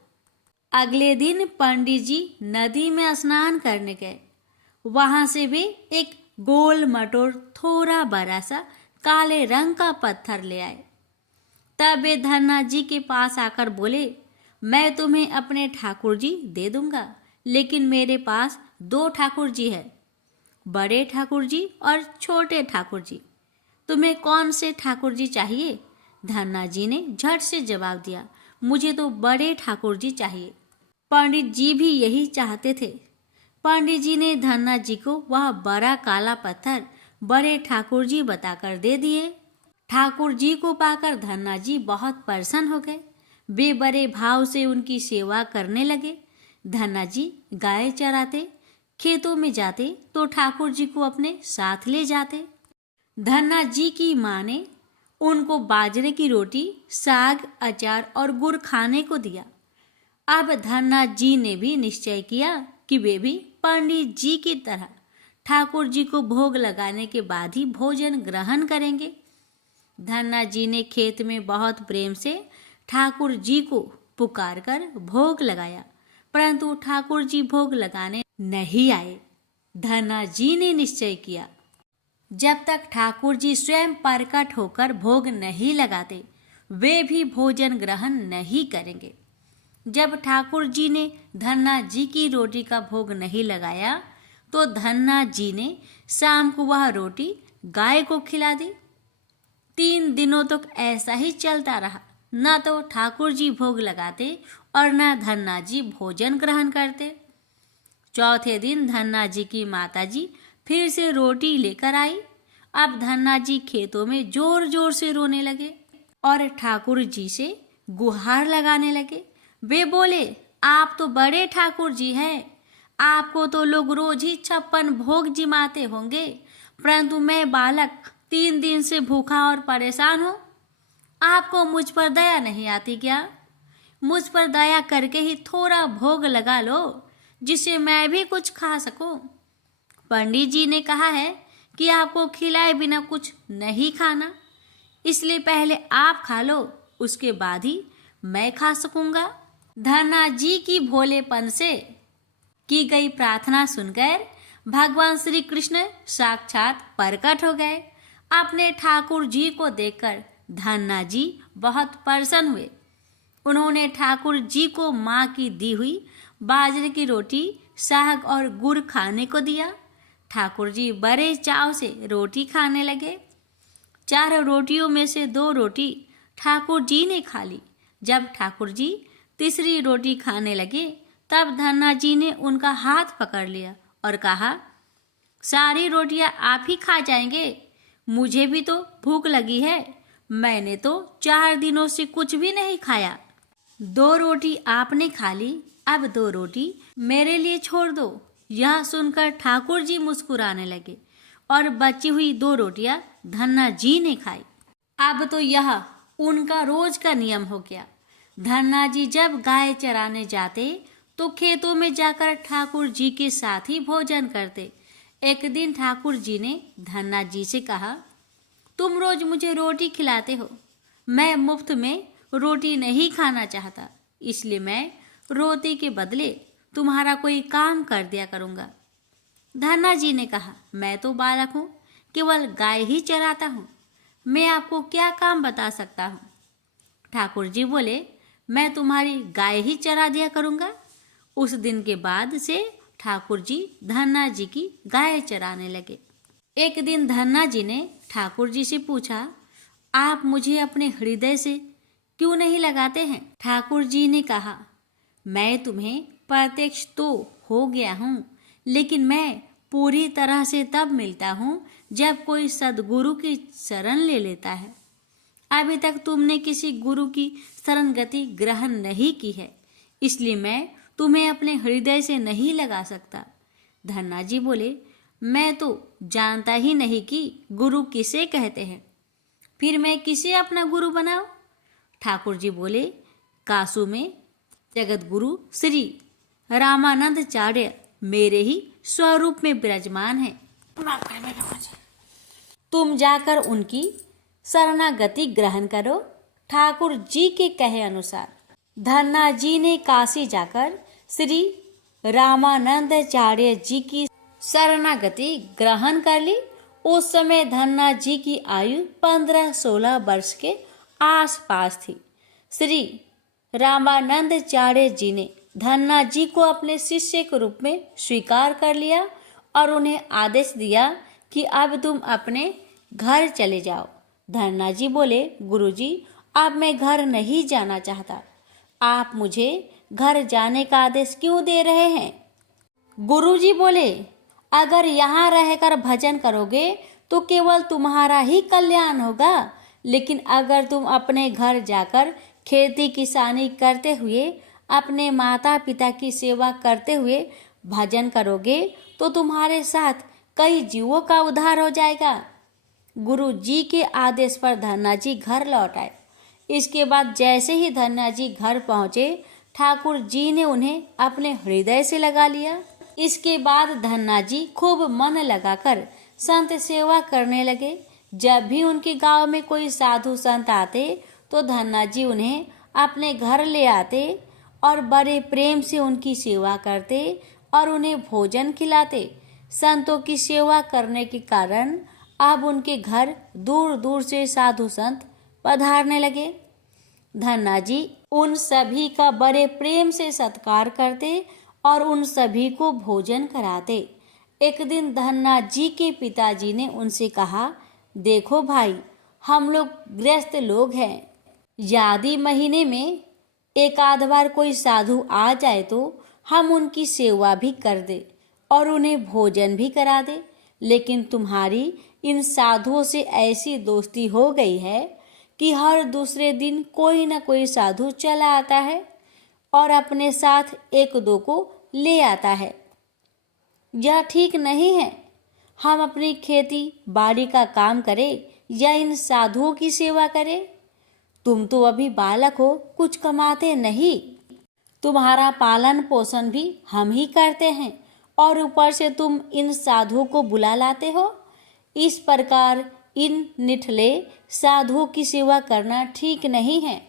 अगले दिन पंडित जी नदी में स्नान करने गए। वहां से वे एक गोल मटोर थोड़ा बड़ा सा काले रंग का पत्थर ले आए। तब वे धन्ना जी के पास आकर बोले, मैं तुम्हें अपने ठाकुर जी दे दूंगा, लेकिन मेरे पास 2 ठाकुर जी है, बड़े ठाकुर जी और छोटे ठाकुर जी। तुम्हें कौन से ठाकुर जी चाहिए? धन्ना जी ने झट से जवाब दिया, मुझे तो बड़े ठाकुर जी चाहिए। पंडित जी भी यही चाहते थे। पंडित जी ने धन्ना जी को वह बड़ा काला पत्थर बड़े ठाकुर जी बताकर दे दिए। ठाकुर जी को पाकर धन्ना जी बहुत प्रसन्न हो गए। वे बड़े भाव से उनकी सेवा करने लगे। धन्ना जी गाय चराते, खेतों में जाते तो ठाकुर जी को अपने साथ ले जाते। धन्ना जी की माँ ने उनको बाजरे की रोटी, साग, अचार और गुड़ खाने को दिया। अब धन्ना जी ने भी निश्चय किया कि वे भी पंडित जी की तरह ठाकुर जी को भोग लगाने के बाद ही भोजन ग्रहण करेंगे। धन्ना जी ने खेत में बहुत प्रेम से ठाकुर जी को पुकार कर भोग लगाया, परंतु ठाकुर जी भोग लगाने नहीं आए। धन्ना जी ने निश्चय किया, जब तक ठाकुर जी स्वयं प्रकट होकर भोग नहीं लगाते, वे भी भोजन ग्रहण नहीं करेंगे। जब ठाकुर जी ने धन्ना जी की रोटी का भोग नहीं लगाया तो धन्ना जी ने शाम को वह रोटी गाय को खिला दी। 3 दिनों तक ऐसा ही चलता रहा। न तो ठाकुर जी भोग लगाते और न धन्ना जी भोजन ग्रहण करते। चौथे दिन धन्ना जी की माताजी फिर से रोटी लेकर आई। अब धन्ना जी खेतों में जोर जोर से रोने लगे और ठाकुर जी से गुहार लगाने लगे। वे बोले, आप तो बड़े ठाकुर जी हैं, आपको तो लोग रोज ही 56 भोग जिमाते होंगे, परंतु मैं बालक 3 दिन से भूखा और परेशान हूँ। आपको मुझ पर दया नहीं आती क्या? मुझ पर दया करके ही थोड़ा भोग लगा लो, जिससे मैं भी कुछ खा सकूं। पंडित जी ने कहा है कि आपको खिलाए बिना कुछ नहीं खाना, इसलिए पहले आप खा लो, उसके बाद ही मैं खा सकूंगा। धन्ना जी की भोलेपन से की गई प्रार्थना सुनकर भगवान श्री कृष्ण साक्षात प्रकट हो गए। अपने ठाकुर जी को देखकर धन्ना जी बहुत प्रसन्न हुए। उन्होंने ठाकुर जी को माँ की दी हुई बाजरे की रोटी, साग और गुड़ खाने को दिया। ठाकुर जी बड़े चाव से रोटी खाने लगे। 4 रोटियों में से 2 रोटी ठाकुर जी ने खा ली। जब ठाकुर जी तीसरी रोटी खाने लगे तब धन्ना जी ने उनका हाथ पकड़ लिया और कहा, सारी रोटियां आप ही खा जाएंगे, मुझे भी तो भूख लगी है, मैंने तो 4 दिनों से कुछ भी नहीं खाया। 2 रोटी आपने खा ली, अब 2 रोटी मेरे लिए छोड़ दो। यह सुनकर ठाकुर जी मुस्कुराने लगे और बची हुई 2 रोटियां धन्ना जी ने खाई। अब तो यह उनका रोज का नियम हो गया। धन्ना जी जब गाय चराने जाते तो खेतों में जाकर ठाकुर जी के साथ ही भोजन करते। एक दिन ठाकुर जी ने धन्ना जी से कहा, तुम रोज मुझे रोटी खिलाते हो, मैं मुफ्त में रोटी नहीं खाना चाहता, इसलिए मैं रोटी के बदले तुम्हारा कोई काम कर दिया करूँगा। धन्ना जी ने कहा, मैं तो बालक हूँ, केवल गाय ही चराता हूँ, मैं आपको क्या काम बता सकता हूँ? ठाकुर जी बोले, मैं तुम्हारी गाय ही चरा दिया करूँगा। उस दिन के बाद से ठाकुर जी धन्ना जी की गाय चराने लगे। एक दिन धन्ना जी ने ठाकुर जी से पूछा, आप मुझे अपने हृदय से क्यों नहीं लगाते हैं? ठाकुर जी ने कहा, मैं तुम्हें प्रत्यक्ष तो हो गया हूँ, लेकिन मैं पूरी तरह से तब मिलता हूँ जब कोई सद्गुरु की शरण ले लेता है। अभी तक तुमने किसी गुरु की शरण गति ग्रहण नहीं की है, इसलिए मैं तुम्हें अपने हृदय से नहीं लगा सकता। धन्ना जी बोले, मैं तो जानता ही नहीं कि गुरु किसे कहते हैं, फिर मैं किसे अपना गुरु बनाऊं? ठाकुर जी बोले, कासू में जगत गुरु श्री रामानंदाचार्य मेरे ही स्वरूप में विराजमान है। तुम जाकर उनकी शरणागति ग्रहण करो। ठाकुर जी के कहे अनुसार धन्ना जी ने काशी जाकर श्री रामानंदाचार्य जी की शरणागति ग्रहण कर ली। उस समय धन्ना जी की आयु 15-16 वर्ष के आसपास थी। श्री रामानंदाचार्य जी ने धन्ना जी को अपने शिष्य के रूप में स्वीकार कर लिया और उन्हें आदेश दिया कि अब तुम अपने घर चले जाओ। धन्ना जी बोले, गुरुजी, अब मैं घर नहीं जाना चाहता। आप मुझे घर जाने का आदेश क्यों दे रहे हैं? गुरुजी बोले, अगर यहाँ रहकर भजन करोगे तो केवल तुम्हारा ही कल्याण होगा, लेकिन अगर तुम अपने घर जाकर खेती किसानी करते हुए अपने माता पिता की सेवा करते हुए भजन करोगे तो तुम्हारे साथ कई जीवों का उद्धार हो जाएगा। गुरु जी के आदेश पर धन्ना जी घर लौट आए। इसके बाद जैसे ही धन्ना जी घर पहुंचे, ठाकुर जी ने उन्हें अपने हृदय से लगा लिया। इसके बाद धन्ना जी खूब मन लगाकर संत सेवा करने लगे। जब भी उनके गांव में कोई साधु संत आते तो धन्ना जी उन्हें अपने घर ले आते और बड़े प्रेम से उनकी सेवा करते और उन्हें भोजन खिलाते। संतों की सेवा करने के कारण अब उनके घर दूर दूर से साधु संत पधारने लगे। धन्ना जी उन सभी का बड़े प्रेम से सत्कार करते और उन सभी को भोजन कराते। एक दिन धन्ना जी के पिताजी ने उनसे कहा, देखो भाई, हम लोग गृहस्थ लोग हैं। यदि महीने में एक आध बार कोई साधु आ जाए तो हम उनकी सेवा भी कर दे और उन्हें भोजन भी करा दे, लेकिन तुम्हारी इन साधुओं से ऐसी दोस्ती हो गई है कि हर दूसरे दिन कोई न कोई साधु चला आता है और अपने साथ एक दो को ले आता है। यह ठीक नहीं है। हम अपनी खेती बाड़ी का काम करें या इन साधुओं की सेवा करें? तुम तो अभी बालक हो, कुछ कमाते नहीं। तुम्हारा पालन पोषण भी हम ही करते हैं और ऊपर से तुम इन साधुओं को बुला लाते हो। इस प्रकार इन निठले साधुओं की सेवा करना ठीक नहीं है।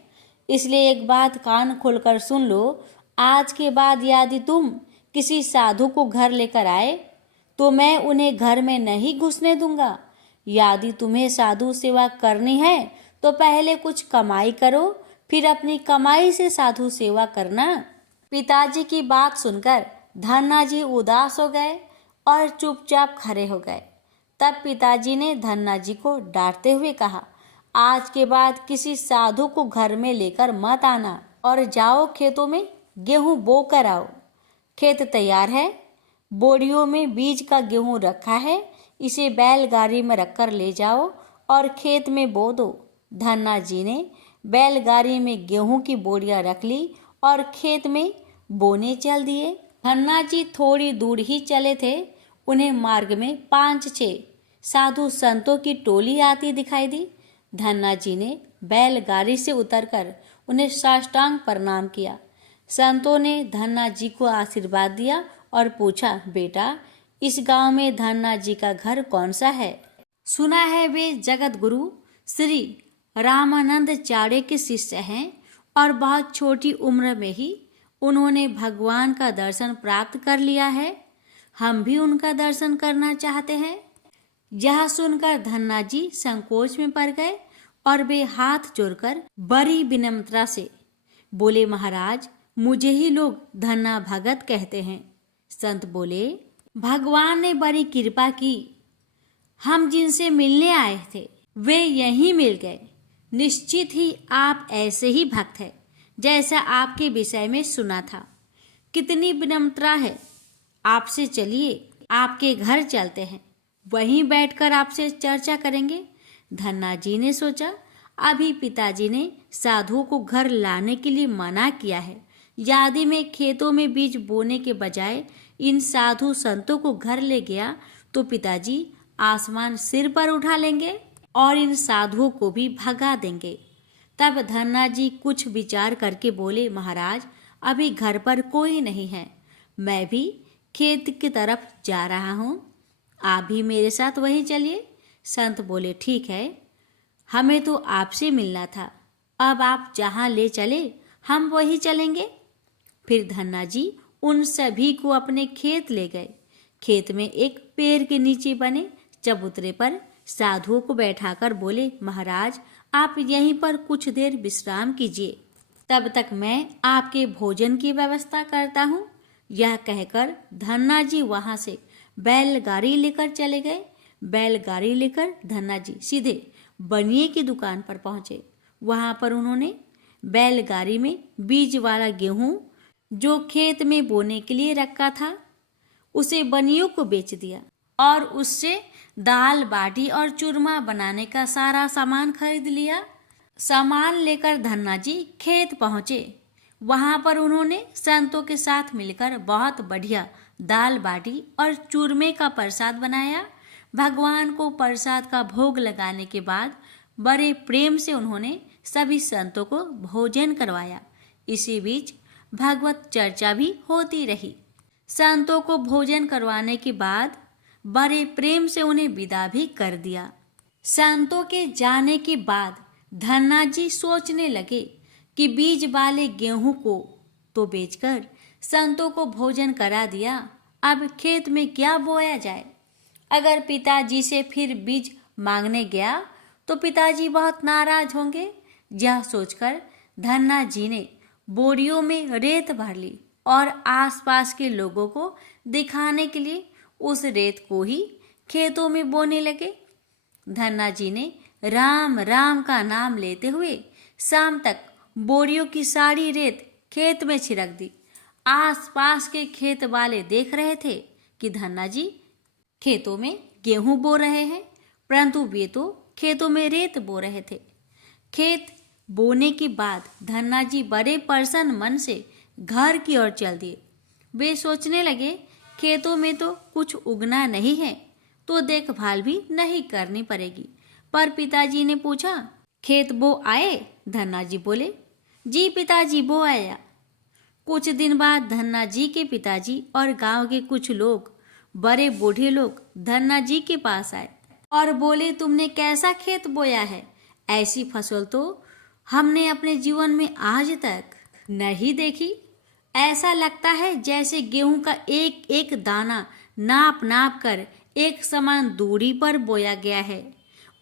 इसलिए एक बात कान खोलकर सुन लो, आज के बाद यदि तुम किसी साधु को घर लेकर आए तो मैं उन्हें घर में नहीं घुसने दूंगा। यदि तुम्हें साधु सेवा करनी है तो पहले कुछ कमाई करो, फिर अपनी कमाई से साधु सेवा करना। पिताजी की बात सुनकर धन्ना जी उदास हो गए और चुपचाप खड़े हो गए। तब पिताजी ने धन्ना जी को डांटते हुए कहा, आज के बाद किसी साधु को घर में लेकर मत आना और जाओ खेतों में गेहूं बो कर आओ। खेत तैयार है, बोरियों में बीज का गेहूं रखा है, इसे बैलगाड़ी में रखकर ले जाओ और खेत में बो दो। धन्ना जी ने बैलगाड़ी में गेहूं की बोरियां रख ली और खेत में बोने चल दिए। धन्ना जी थोड़ी दूर ही चले थे, उन्हें मार्ग में 5-6 साधु संतों की टोली आती दिखाई दी। धन्ना जी ने बैलगाड़ी से उतरकर उन्हें साष्टांग प्रणाम किया। संतों ने धन्ना जी को आशीर्वाद दिया और पूछा, बेटा, इस गांव में धन्ना जी का घर कौन सा है? सुना है वे जगत गुरु श्री रामानंदाचार्य के शिष्य हैं और बहुत छोटी उम्र में ही उन्होंने भगवान का दर्शन प्राप्त कर लिया है। हम भी उनका दर्शन करना चाहते हैं। यह सुनकर धन्ना जी संकोच में पड़ गए और वे हाथ जोड़कर बड़ी विनम्रता से बोले, महाराज मुझे ही लोग धन्ना भगत कहते हैं। संत बोले, भगवान ने बड़ी कृपा की, हम जिनसे मिलने आए थे वे यहीं मिल गए। निश्चित ही आप ऐसे ही भक्त हैं जैसा आपके विषय में सुना था। कितनी विनम्रता है, आपसे चलिए आपके घर चलते हैं, वहीं बैठकर आपसे चर्चा करेंगे। धन्ना जी ने सोचा, अभी पिताजी ने साधुओं को घर लाने के लिए मना किया है, यदि मैं खेतों में बीज बोने के बजाय इन साधु संतों को घर ले गया तो पिताजी आसमान सिर पर उठा लेंगे और इन साधुओं को भी भगा देंगे। तब धन्ना जी कुछ विचार करके बोले, महाराज अभी घर पर कोई नहीं है, मैं भी खेत की तरफ जा रहा हूँ, आप भी मेरे साथ वहीं चलिए। संत बोले, ठीक है, हमें तो आपसे मिलना था, अब आप जहाँ ले चले हम वहीं चलेंगे। फिर धन्ना जी उन सभी को अपने खेत ले गए। खेत में एक पेड़ के नीचे बने चबूतरे पर साधुओं को बैठाकर बोले, महाराज आप यहीं पर कुछ देर विश्राम कीजिए, तब तक मैं आपके भोजन की व्यवस्था करता हूँ। यह कहकर धन्ना जी वहां से बैलगाड़ी लेकर चले गए। बैलगाड़ी लेकर धन्ना जी सीधे बनिए की दुकान पर पहुंचे। वहां पर उन्होंने बैलगाड़ी में बीज वाला गेहूं जो खेत में बोने के लिए रखा था उसे बनियों को बेच दिया और उससे दाल बाटी और चूरमा बनाने का सारा सामान खरीद लिया। सामान लेकर धन्ना जी खेत पहुंचे। वहां पर उन्होंने संतों के साथ मिलकर बहुत बढ़िया दाल बाटी और चूरमे का प्रसाद बनाया। भगवान को प्रसाद का भोग लगाने के बाद बड़े प्रेम से उन्होंने सभी संतों को भोजन करवाया। इसी बीच भगवत चर्चा भी होती रही। संतों को भोजन करवाने के बाद बड़े प्रेम से उन्हें विदा भी कर दिया। संतों के जाने के बाद धन्ना जी सोचने लगे कि बीज वाले गेहूं को तो बेचकर संतों को भोजन करा दिया, अब खेत में क्या बोया जाए। अगर पिताजी से फिर बीज मांगने गया तो पिताजी बहुत नाराज होंगे। यह सोचकर धन्ना जी ने बोरियों में रेत भर ली और आसपास के लोगों को दिखाने के लिए उस रेत को ही खेतों में बोने लगे। धन्ना जी ने राम राम का नाम लेते हुए शाम तक बोरियों की सारी रेत खेत में छिड़क दी। आसपास के खेत वाले देख रहे थे कि धन्ना जी खेतों में गेहूं बो रहे हैं, परंतु वे तो खेतों में रेत बो रहे थे। खेत बोने के बाद धन्ना जी बड़े प्रसन्न मन से घर की ओर चल दिए। वे सोचने लगे, खेतों में तो कुछ उगना नहीं है तो देखभाल भी नहीं करनी पड़ेगी। पर पिताजी ने पूछा, खेत बो आए? धन्ना जी बोले, जी पिताजी बो आया। कुछ दिन बाद धन्ना जी के पिताजी और गांव के कुछ लोग, बड़े बूढ़े लोग धन्ना जी के पास आए और बोले, तुमने कैसा खेत बोया है? ऐसी फसल तो हमने अपने जीवन में आज तक नहीं देखी। ऐसा लगता है जैसे गेहूं का एक एक दाना नाप नाप कर एक समान दूरी पर बोया गया है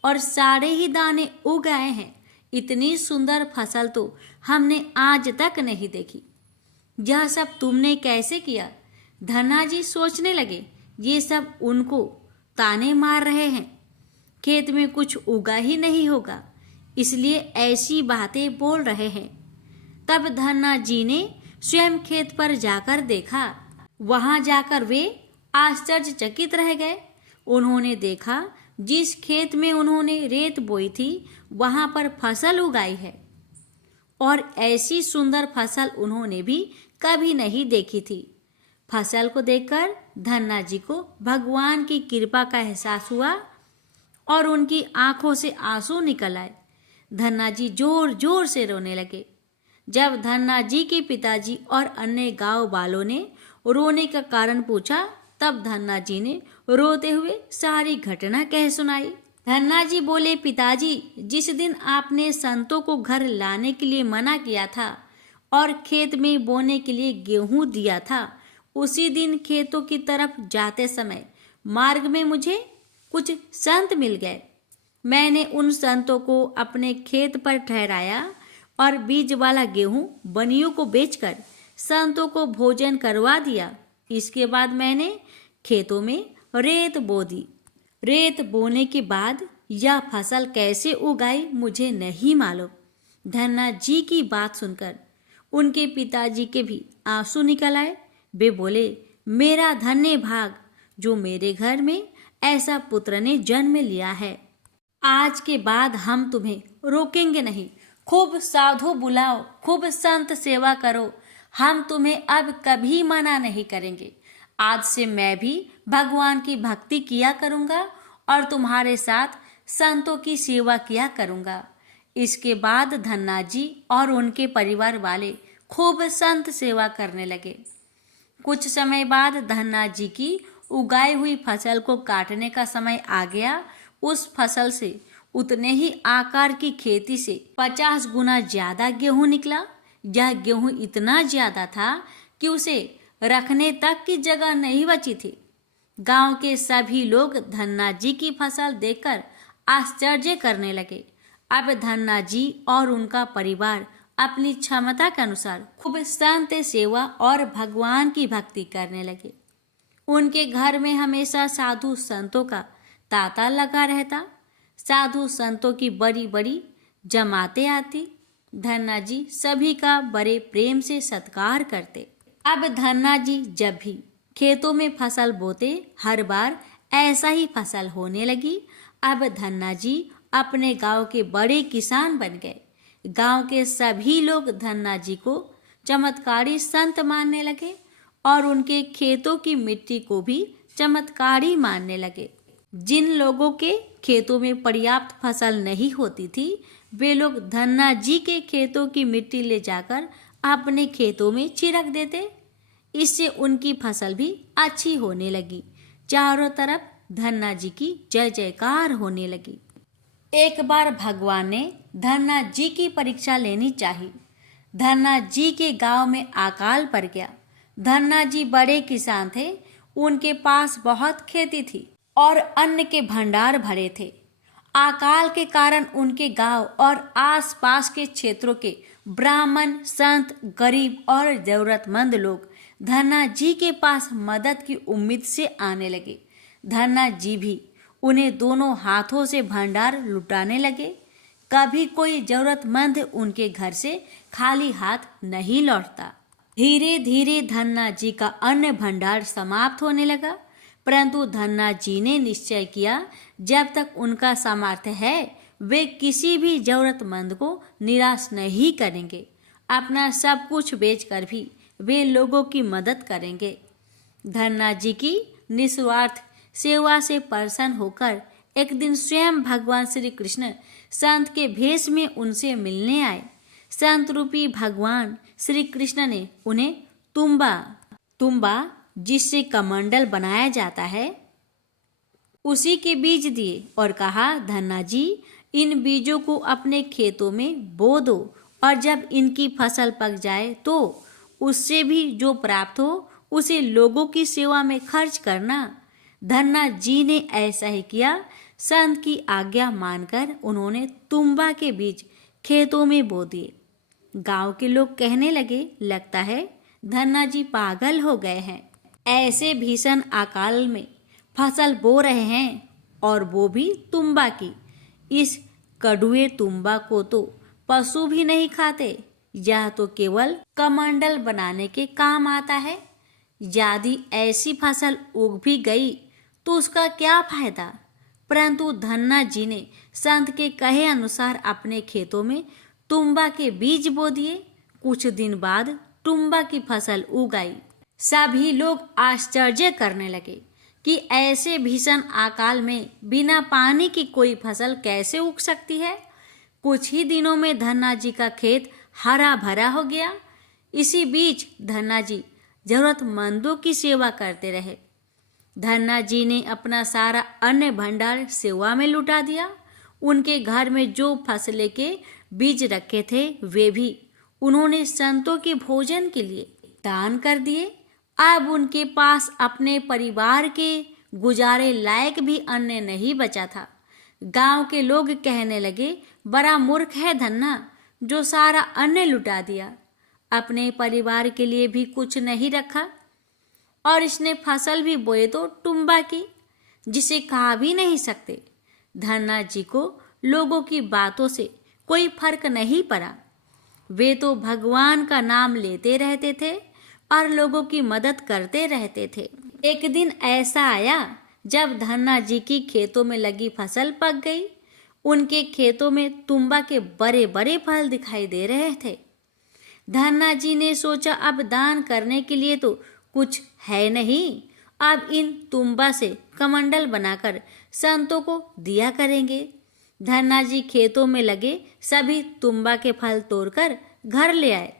और सारे ही दाने उग आए हैं। इतनी सुंदर फसल तो हमने आज तक नहीं देखी। यह सब तुमने कैसे किया? धन्ना जी सोचने लगे, ये सब उनको ताने मार रहे हैं, खेत में कुछ उगा ही नहीं होगा, इसलिए ऐसी बातें बोल रहे हैं। तब धन्ना जी ने स्वयं खेत पर जाकर देखा। वहां जाकर वे आश्चर्यचकित रह गए। उन्होंने देखा जिस खेत में उन्होंने रेत बोई थी वहां पर फसल उगाई है और ऐसी सुंदर फसल उन्होंने भी कभी नहीं देखी थी। फसल को देखकर धन्ना जी को भगवान की कृपा का एहसास हुआ और उनकी आंखों से आंसू निकल आए। धन्ना जी जोर जोर से रोने लगे। जब धन्ना जी के पिताजी और अन्य गांव वालों ने रोने का कारण पूछा, तब धन्ना जी ने रोते हुए सारी घटना कह सुनाई। धन्ना जी बोले, पिताजी, जिस दिन आपने संतों को घर लाने के लिए मना किया था और खेत में बोने के लिए गेहूं दिया था, उसी दिन खेतों की तरफ जाते समय मार्ग में मुझे कुछ संत मिल गए। मैंने उन संतों को अपने खेत पर ठहराया और बीज वाला गेहूं बनियों को बेचकर संतों को भोजन करवा दिया। इसके बाद मैंने खेतों में रेत बो दी। रेत बोने के बाद यह फसल कैसे उगाई मुझे नहीं मालूम। धन्ना जी की बात सुनकर उनके पिताजी के भी आंसू निकल आए। वे बोले, मेरा धन्य भाग जो मेरे घर में ऐसा पुत्र ने जन्म लिया है। आज के बाद हम तुम्हें रोकेंगे नहीं। खूब साधु बुलाओ, खूब संत सेवा करो, हम तुम्हें अब कभी मना नहीं करेंगे। आज से मैं भी भगवान की भक्ति किया करूँगा और तुम्हारे साथ संतों की सेवा किया करूँगा। इसके बाद धन्ना जी और उनके परिवार वाले खूब संत सेवा करने लगे। कुछ समय बाद धन्ना जी की उगाई हुई फसल को काटने का समय आ गया। उस फसल से उतने ही आकार की खेती से 50 गुना ज्यादा गेहूं निकला। यह गेहूं इतना ज्यादा था कि उसे रखने तक की जगह नहीं बची थी। गांव के सभी लोग धन्ना जी की फसल देखकर आश्चर्य करने लगे। अब धन्ना जी और उनका परिवार अपनी क्षमता के अनुसार खूब संत सेवा और भगवान की भक्ति करने लगे। उनके घर में हमेशा साधु संतों का तांता लगा रहता। साधु संतों की बड़ी बड़ी जमातें आती। धन्ना जी सभी का बड़े प्रेम से सत्कार करते। अब धन्ना जी जब भी खेतों में फसल बोते, हर बार ऐसा ही फसल होने लगी। अब धन्ना जी अपने गांव के बड़े किसान बन गए। गांव के सभी लोग धन्ना जी को चमत्कारी संत मानने लगे और उनके खेतों की मिट्टी को भी चमत्कारी मानने लगे। जिन लोगों के खेतों में पर्याप्त फसल नहीं होती थी, वे लोग धन्ना जी के खेतों की मिट्टी ले जाकर अपने खेतों में छिड़क देते। इससे उनकी फसल भी अच्छी होने लगी। चारों तरफ धन्ना जी की जय जयकार होने लगी। एक बार भगवान ने धन्ना जी की परीक्षा लेनी चाहिए। धन्ना जी के गांव में अकाल पड़ गया। धन्ना जी बड़े किसान थे। उनके पास बहुत खेती थी और अन्न के भंडार भरे थे। अकाल के कारण उनके गांव और आसपास के क्षेत्रों के ब्राह्मण, संत, गरीब और जरूरतमंद लोग धन्ना जी के पास मदद की उम्मीद से आने लगे। धन्ना जी भी उन्हें दोनों हाथों से भंडार लुटाने लगे। कभी कोई जरूरतमंद उनके घर से खाली हाथ नहीं लौटता। धीरे धीरे धन्ना जी का अन्न भंडार समाप्त होने लगा, परंतु धन्ना जी ने निश्चय किया जब तक उनका सामर्थ्य है वे किसी भी जरूरतमंद को निराश नहीं करेंगे। अपना सब कुछ बेचकर भी वे लोगों की मदद करेंगे। धन्ना जी की निस्वार्थ सेवा से प्रसन्न होकर एक दिन स्वयं भगवान श्री कृष्ण संत के भेष में उनसे मिलने आए। संत रूपी भगवान श्री कृष्ण ने उन्हें तुम्बा जिससे कमंडल बनाया जाता है उसी के बीज दिए और कहा, धन्ना जी इन बीजों को अपने खेतों में बो दो और जब इनकी फसल पक जाए तो उससे भी जो प्राप्त हो उसे लोगों की सेवा में खर्च करना। धन्ना जी ने ऐसा ही किया। संत की आज्ञा मानकर उन्होंने तुम्बा के बीज खेतों में बो दिए। गांव के लोग कहने लगे, लगता है धन्ना जी पागल हो गए हैं। ऐसे भीषण अकाल में फसल बो रहे हैं और वो भी तुम्बा की। इस कड़ुए तुम्बा को तो पशु भी नहीं खाते। यह तो केवल कमंडल बनाने के काम आता है। यदि ऐसी फसल उग भी गई तो उसका क्या फायदा। परंतु धन्ना जी ने संत के कहे अनुसार अपने खेतों में तुम्बा के बीज बो दिए। कुछ दिन बाद तुम्बा की फसल उग आई। सभी लोग आश्चर्य करने लगे कि ऐसे भीषण अकाल में बिना पानी की कोई फसल कैसे उग सकती है। कुछ ही दिनों में धन्ना जी का खेत हरा भरा हो गया। इसी बीच धन्ना जी जरूरतमंदों की सेवा करते रहे। धन्ना जी ने अपना सारा अन्न भंडार सेवा में लुटा दिया। उनके घर में जो फसलें के बीज रखे थे वे भी उन्होंने संतों के भोजन के लिए दान कर दिए। अब उनके पास अपने परिवार के गुजारे लायक भी अन्न नहीं बचा था। गांव के लोग कहने लगे, बड़ा मूर्ख है धन्ना, जो सारा अन्न लुटा दिया, अपने परिवार के लिए भी कुछ नहीं रखा, और इसने फसल भी बोए तो टुम्बा की, जिसे कहा भी नहीं सकते। धन्ना जी को लोगों की बातों से कोई फर्क नहीं पड़ा। वे तो भगवान का नाम लेते रहते थे और लोगों की मदद करते रहते थे। एक दिन ऐसा आया जब धन्ना जी की खेतों में लगी फसल पक गई। उनके खेतों में तुम्बा के बड़े बड़े फल दिखाई दे रहे थे। धन्ना जी ने सोचा, अब दान करने के लिए तो कुछ है नहीं, अब इन तुम्बा से कमंडल बनाकर संतों को दिया करेंगे। धन्ना जी खेतों में लगे सभी तुम्बा के फल तोड़कर घर ले आए।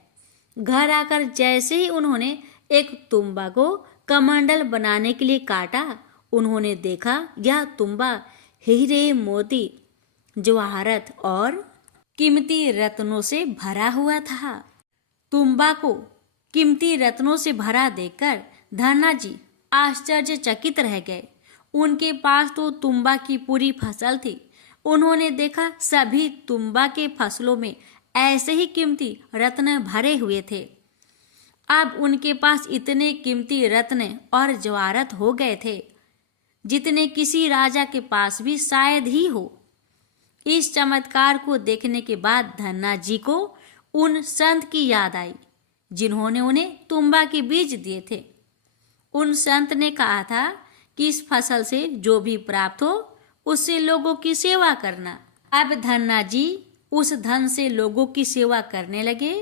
घर आकर जैसे ही उन्होंने एक तुम्बा को कमंडल बनाने के लिए काटा, उन्होंने देखा यह तुम्बा हीरे, मोती, जवाहरत और कीमती रत्नों से भरा हुआ था। तुम्बा को कीमती रत्नों से भरा देखकर धन्ना जी आश्चर्यचकित रह गए। उनके पास तो तुम्बा की पूरी फसल थी। उन्होंने देखा सभी तुम्बा के फसलों में ऐसे ही कीमती रत्न भरे हुए थे। अब उनके पास इतने कीमती रत्न और जवाहरत हो गए थे जितने किसी राजा के पास भी शायद ही हो। इस चमत्कार को देखने के बाद धन्ना जी को उन संत की याद आई जिन्होंने उन्हें तुम्बा के बीज दिए थे। उन संत ने कहा था कि इस फसल से जो भी प्राप्त हो उससे लोगों की सेवा करना। अब धन्ना जी उस धन से लोगों की सेवा करने लगे।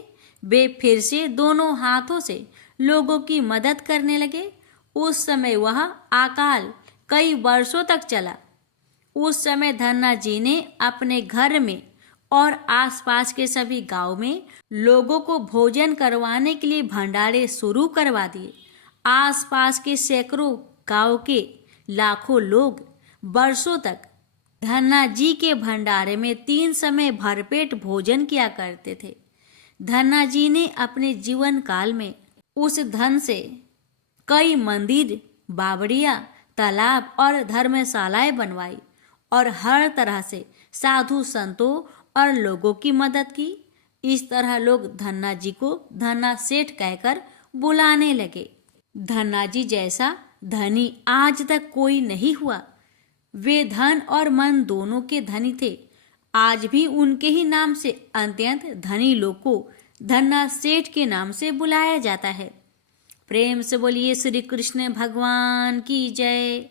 वे फिर से दोनों हाथों से लोगों की मदद करने लगे। उस समय वह अकाल कई वर्षों तक चला। उस समय धन्ना जी ने अपने घर में और आसपास के सभी गांव में लोगों को भोजन करवाने के लिए भंडारे शुरू करवा दिए। आसपास के सैकड़ों गांव के लाखों लोग वर्षों तक धन्ना जी के भंडारे में 3 समय भरपेट भोजन किया करते थे। धन्ना जी ने अपने जीवन काल में उस धन से कई मंदिर, बावड़ियां, तालाब और धर्मशालाएं बनवाई और हर तरह से साधु संतों और लोगों की मदद की। इस तरह लोग धन्ना जी को धन्ना सेठ कहकर बुलाने लगे। धन्ना जी जैसा धनी आज तक कोई नहीं हुआ। वे धन और मन दोनों के धनी थे। आज भी उनके ही नाम से अत्यंत धनी लोग को धन्ना सेठ के नाम से बुलाया जाता है। प्रेम से बोलिए श्री कृष्ण भगवान की जय।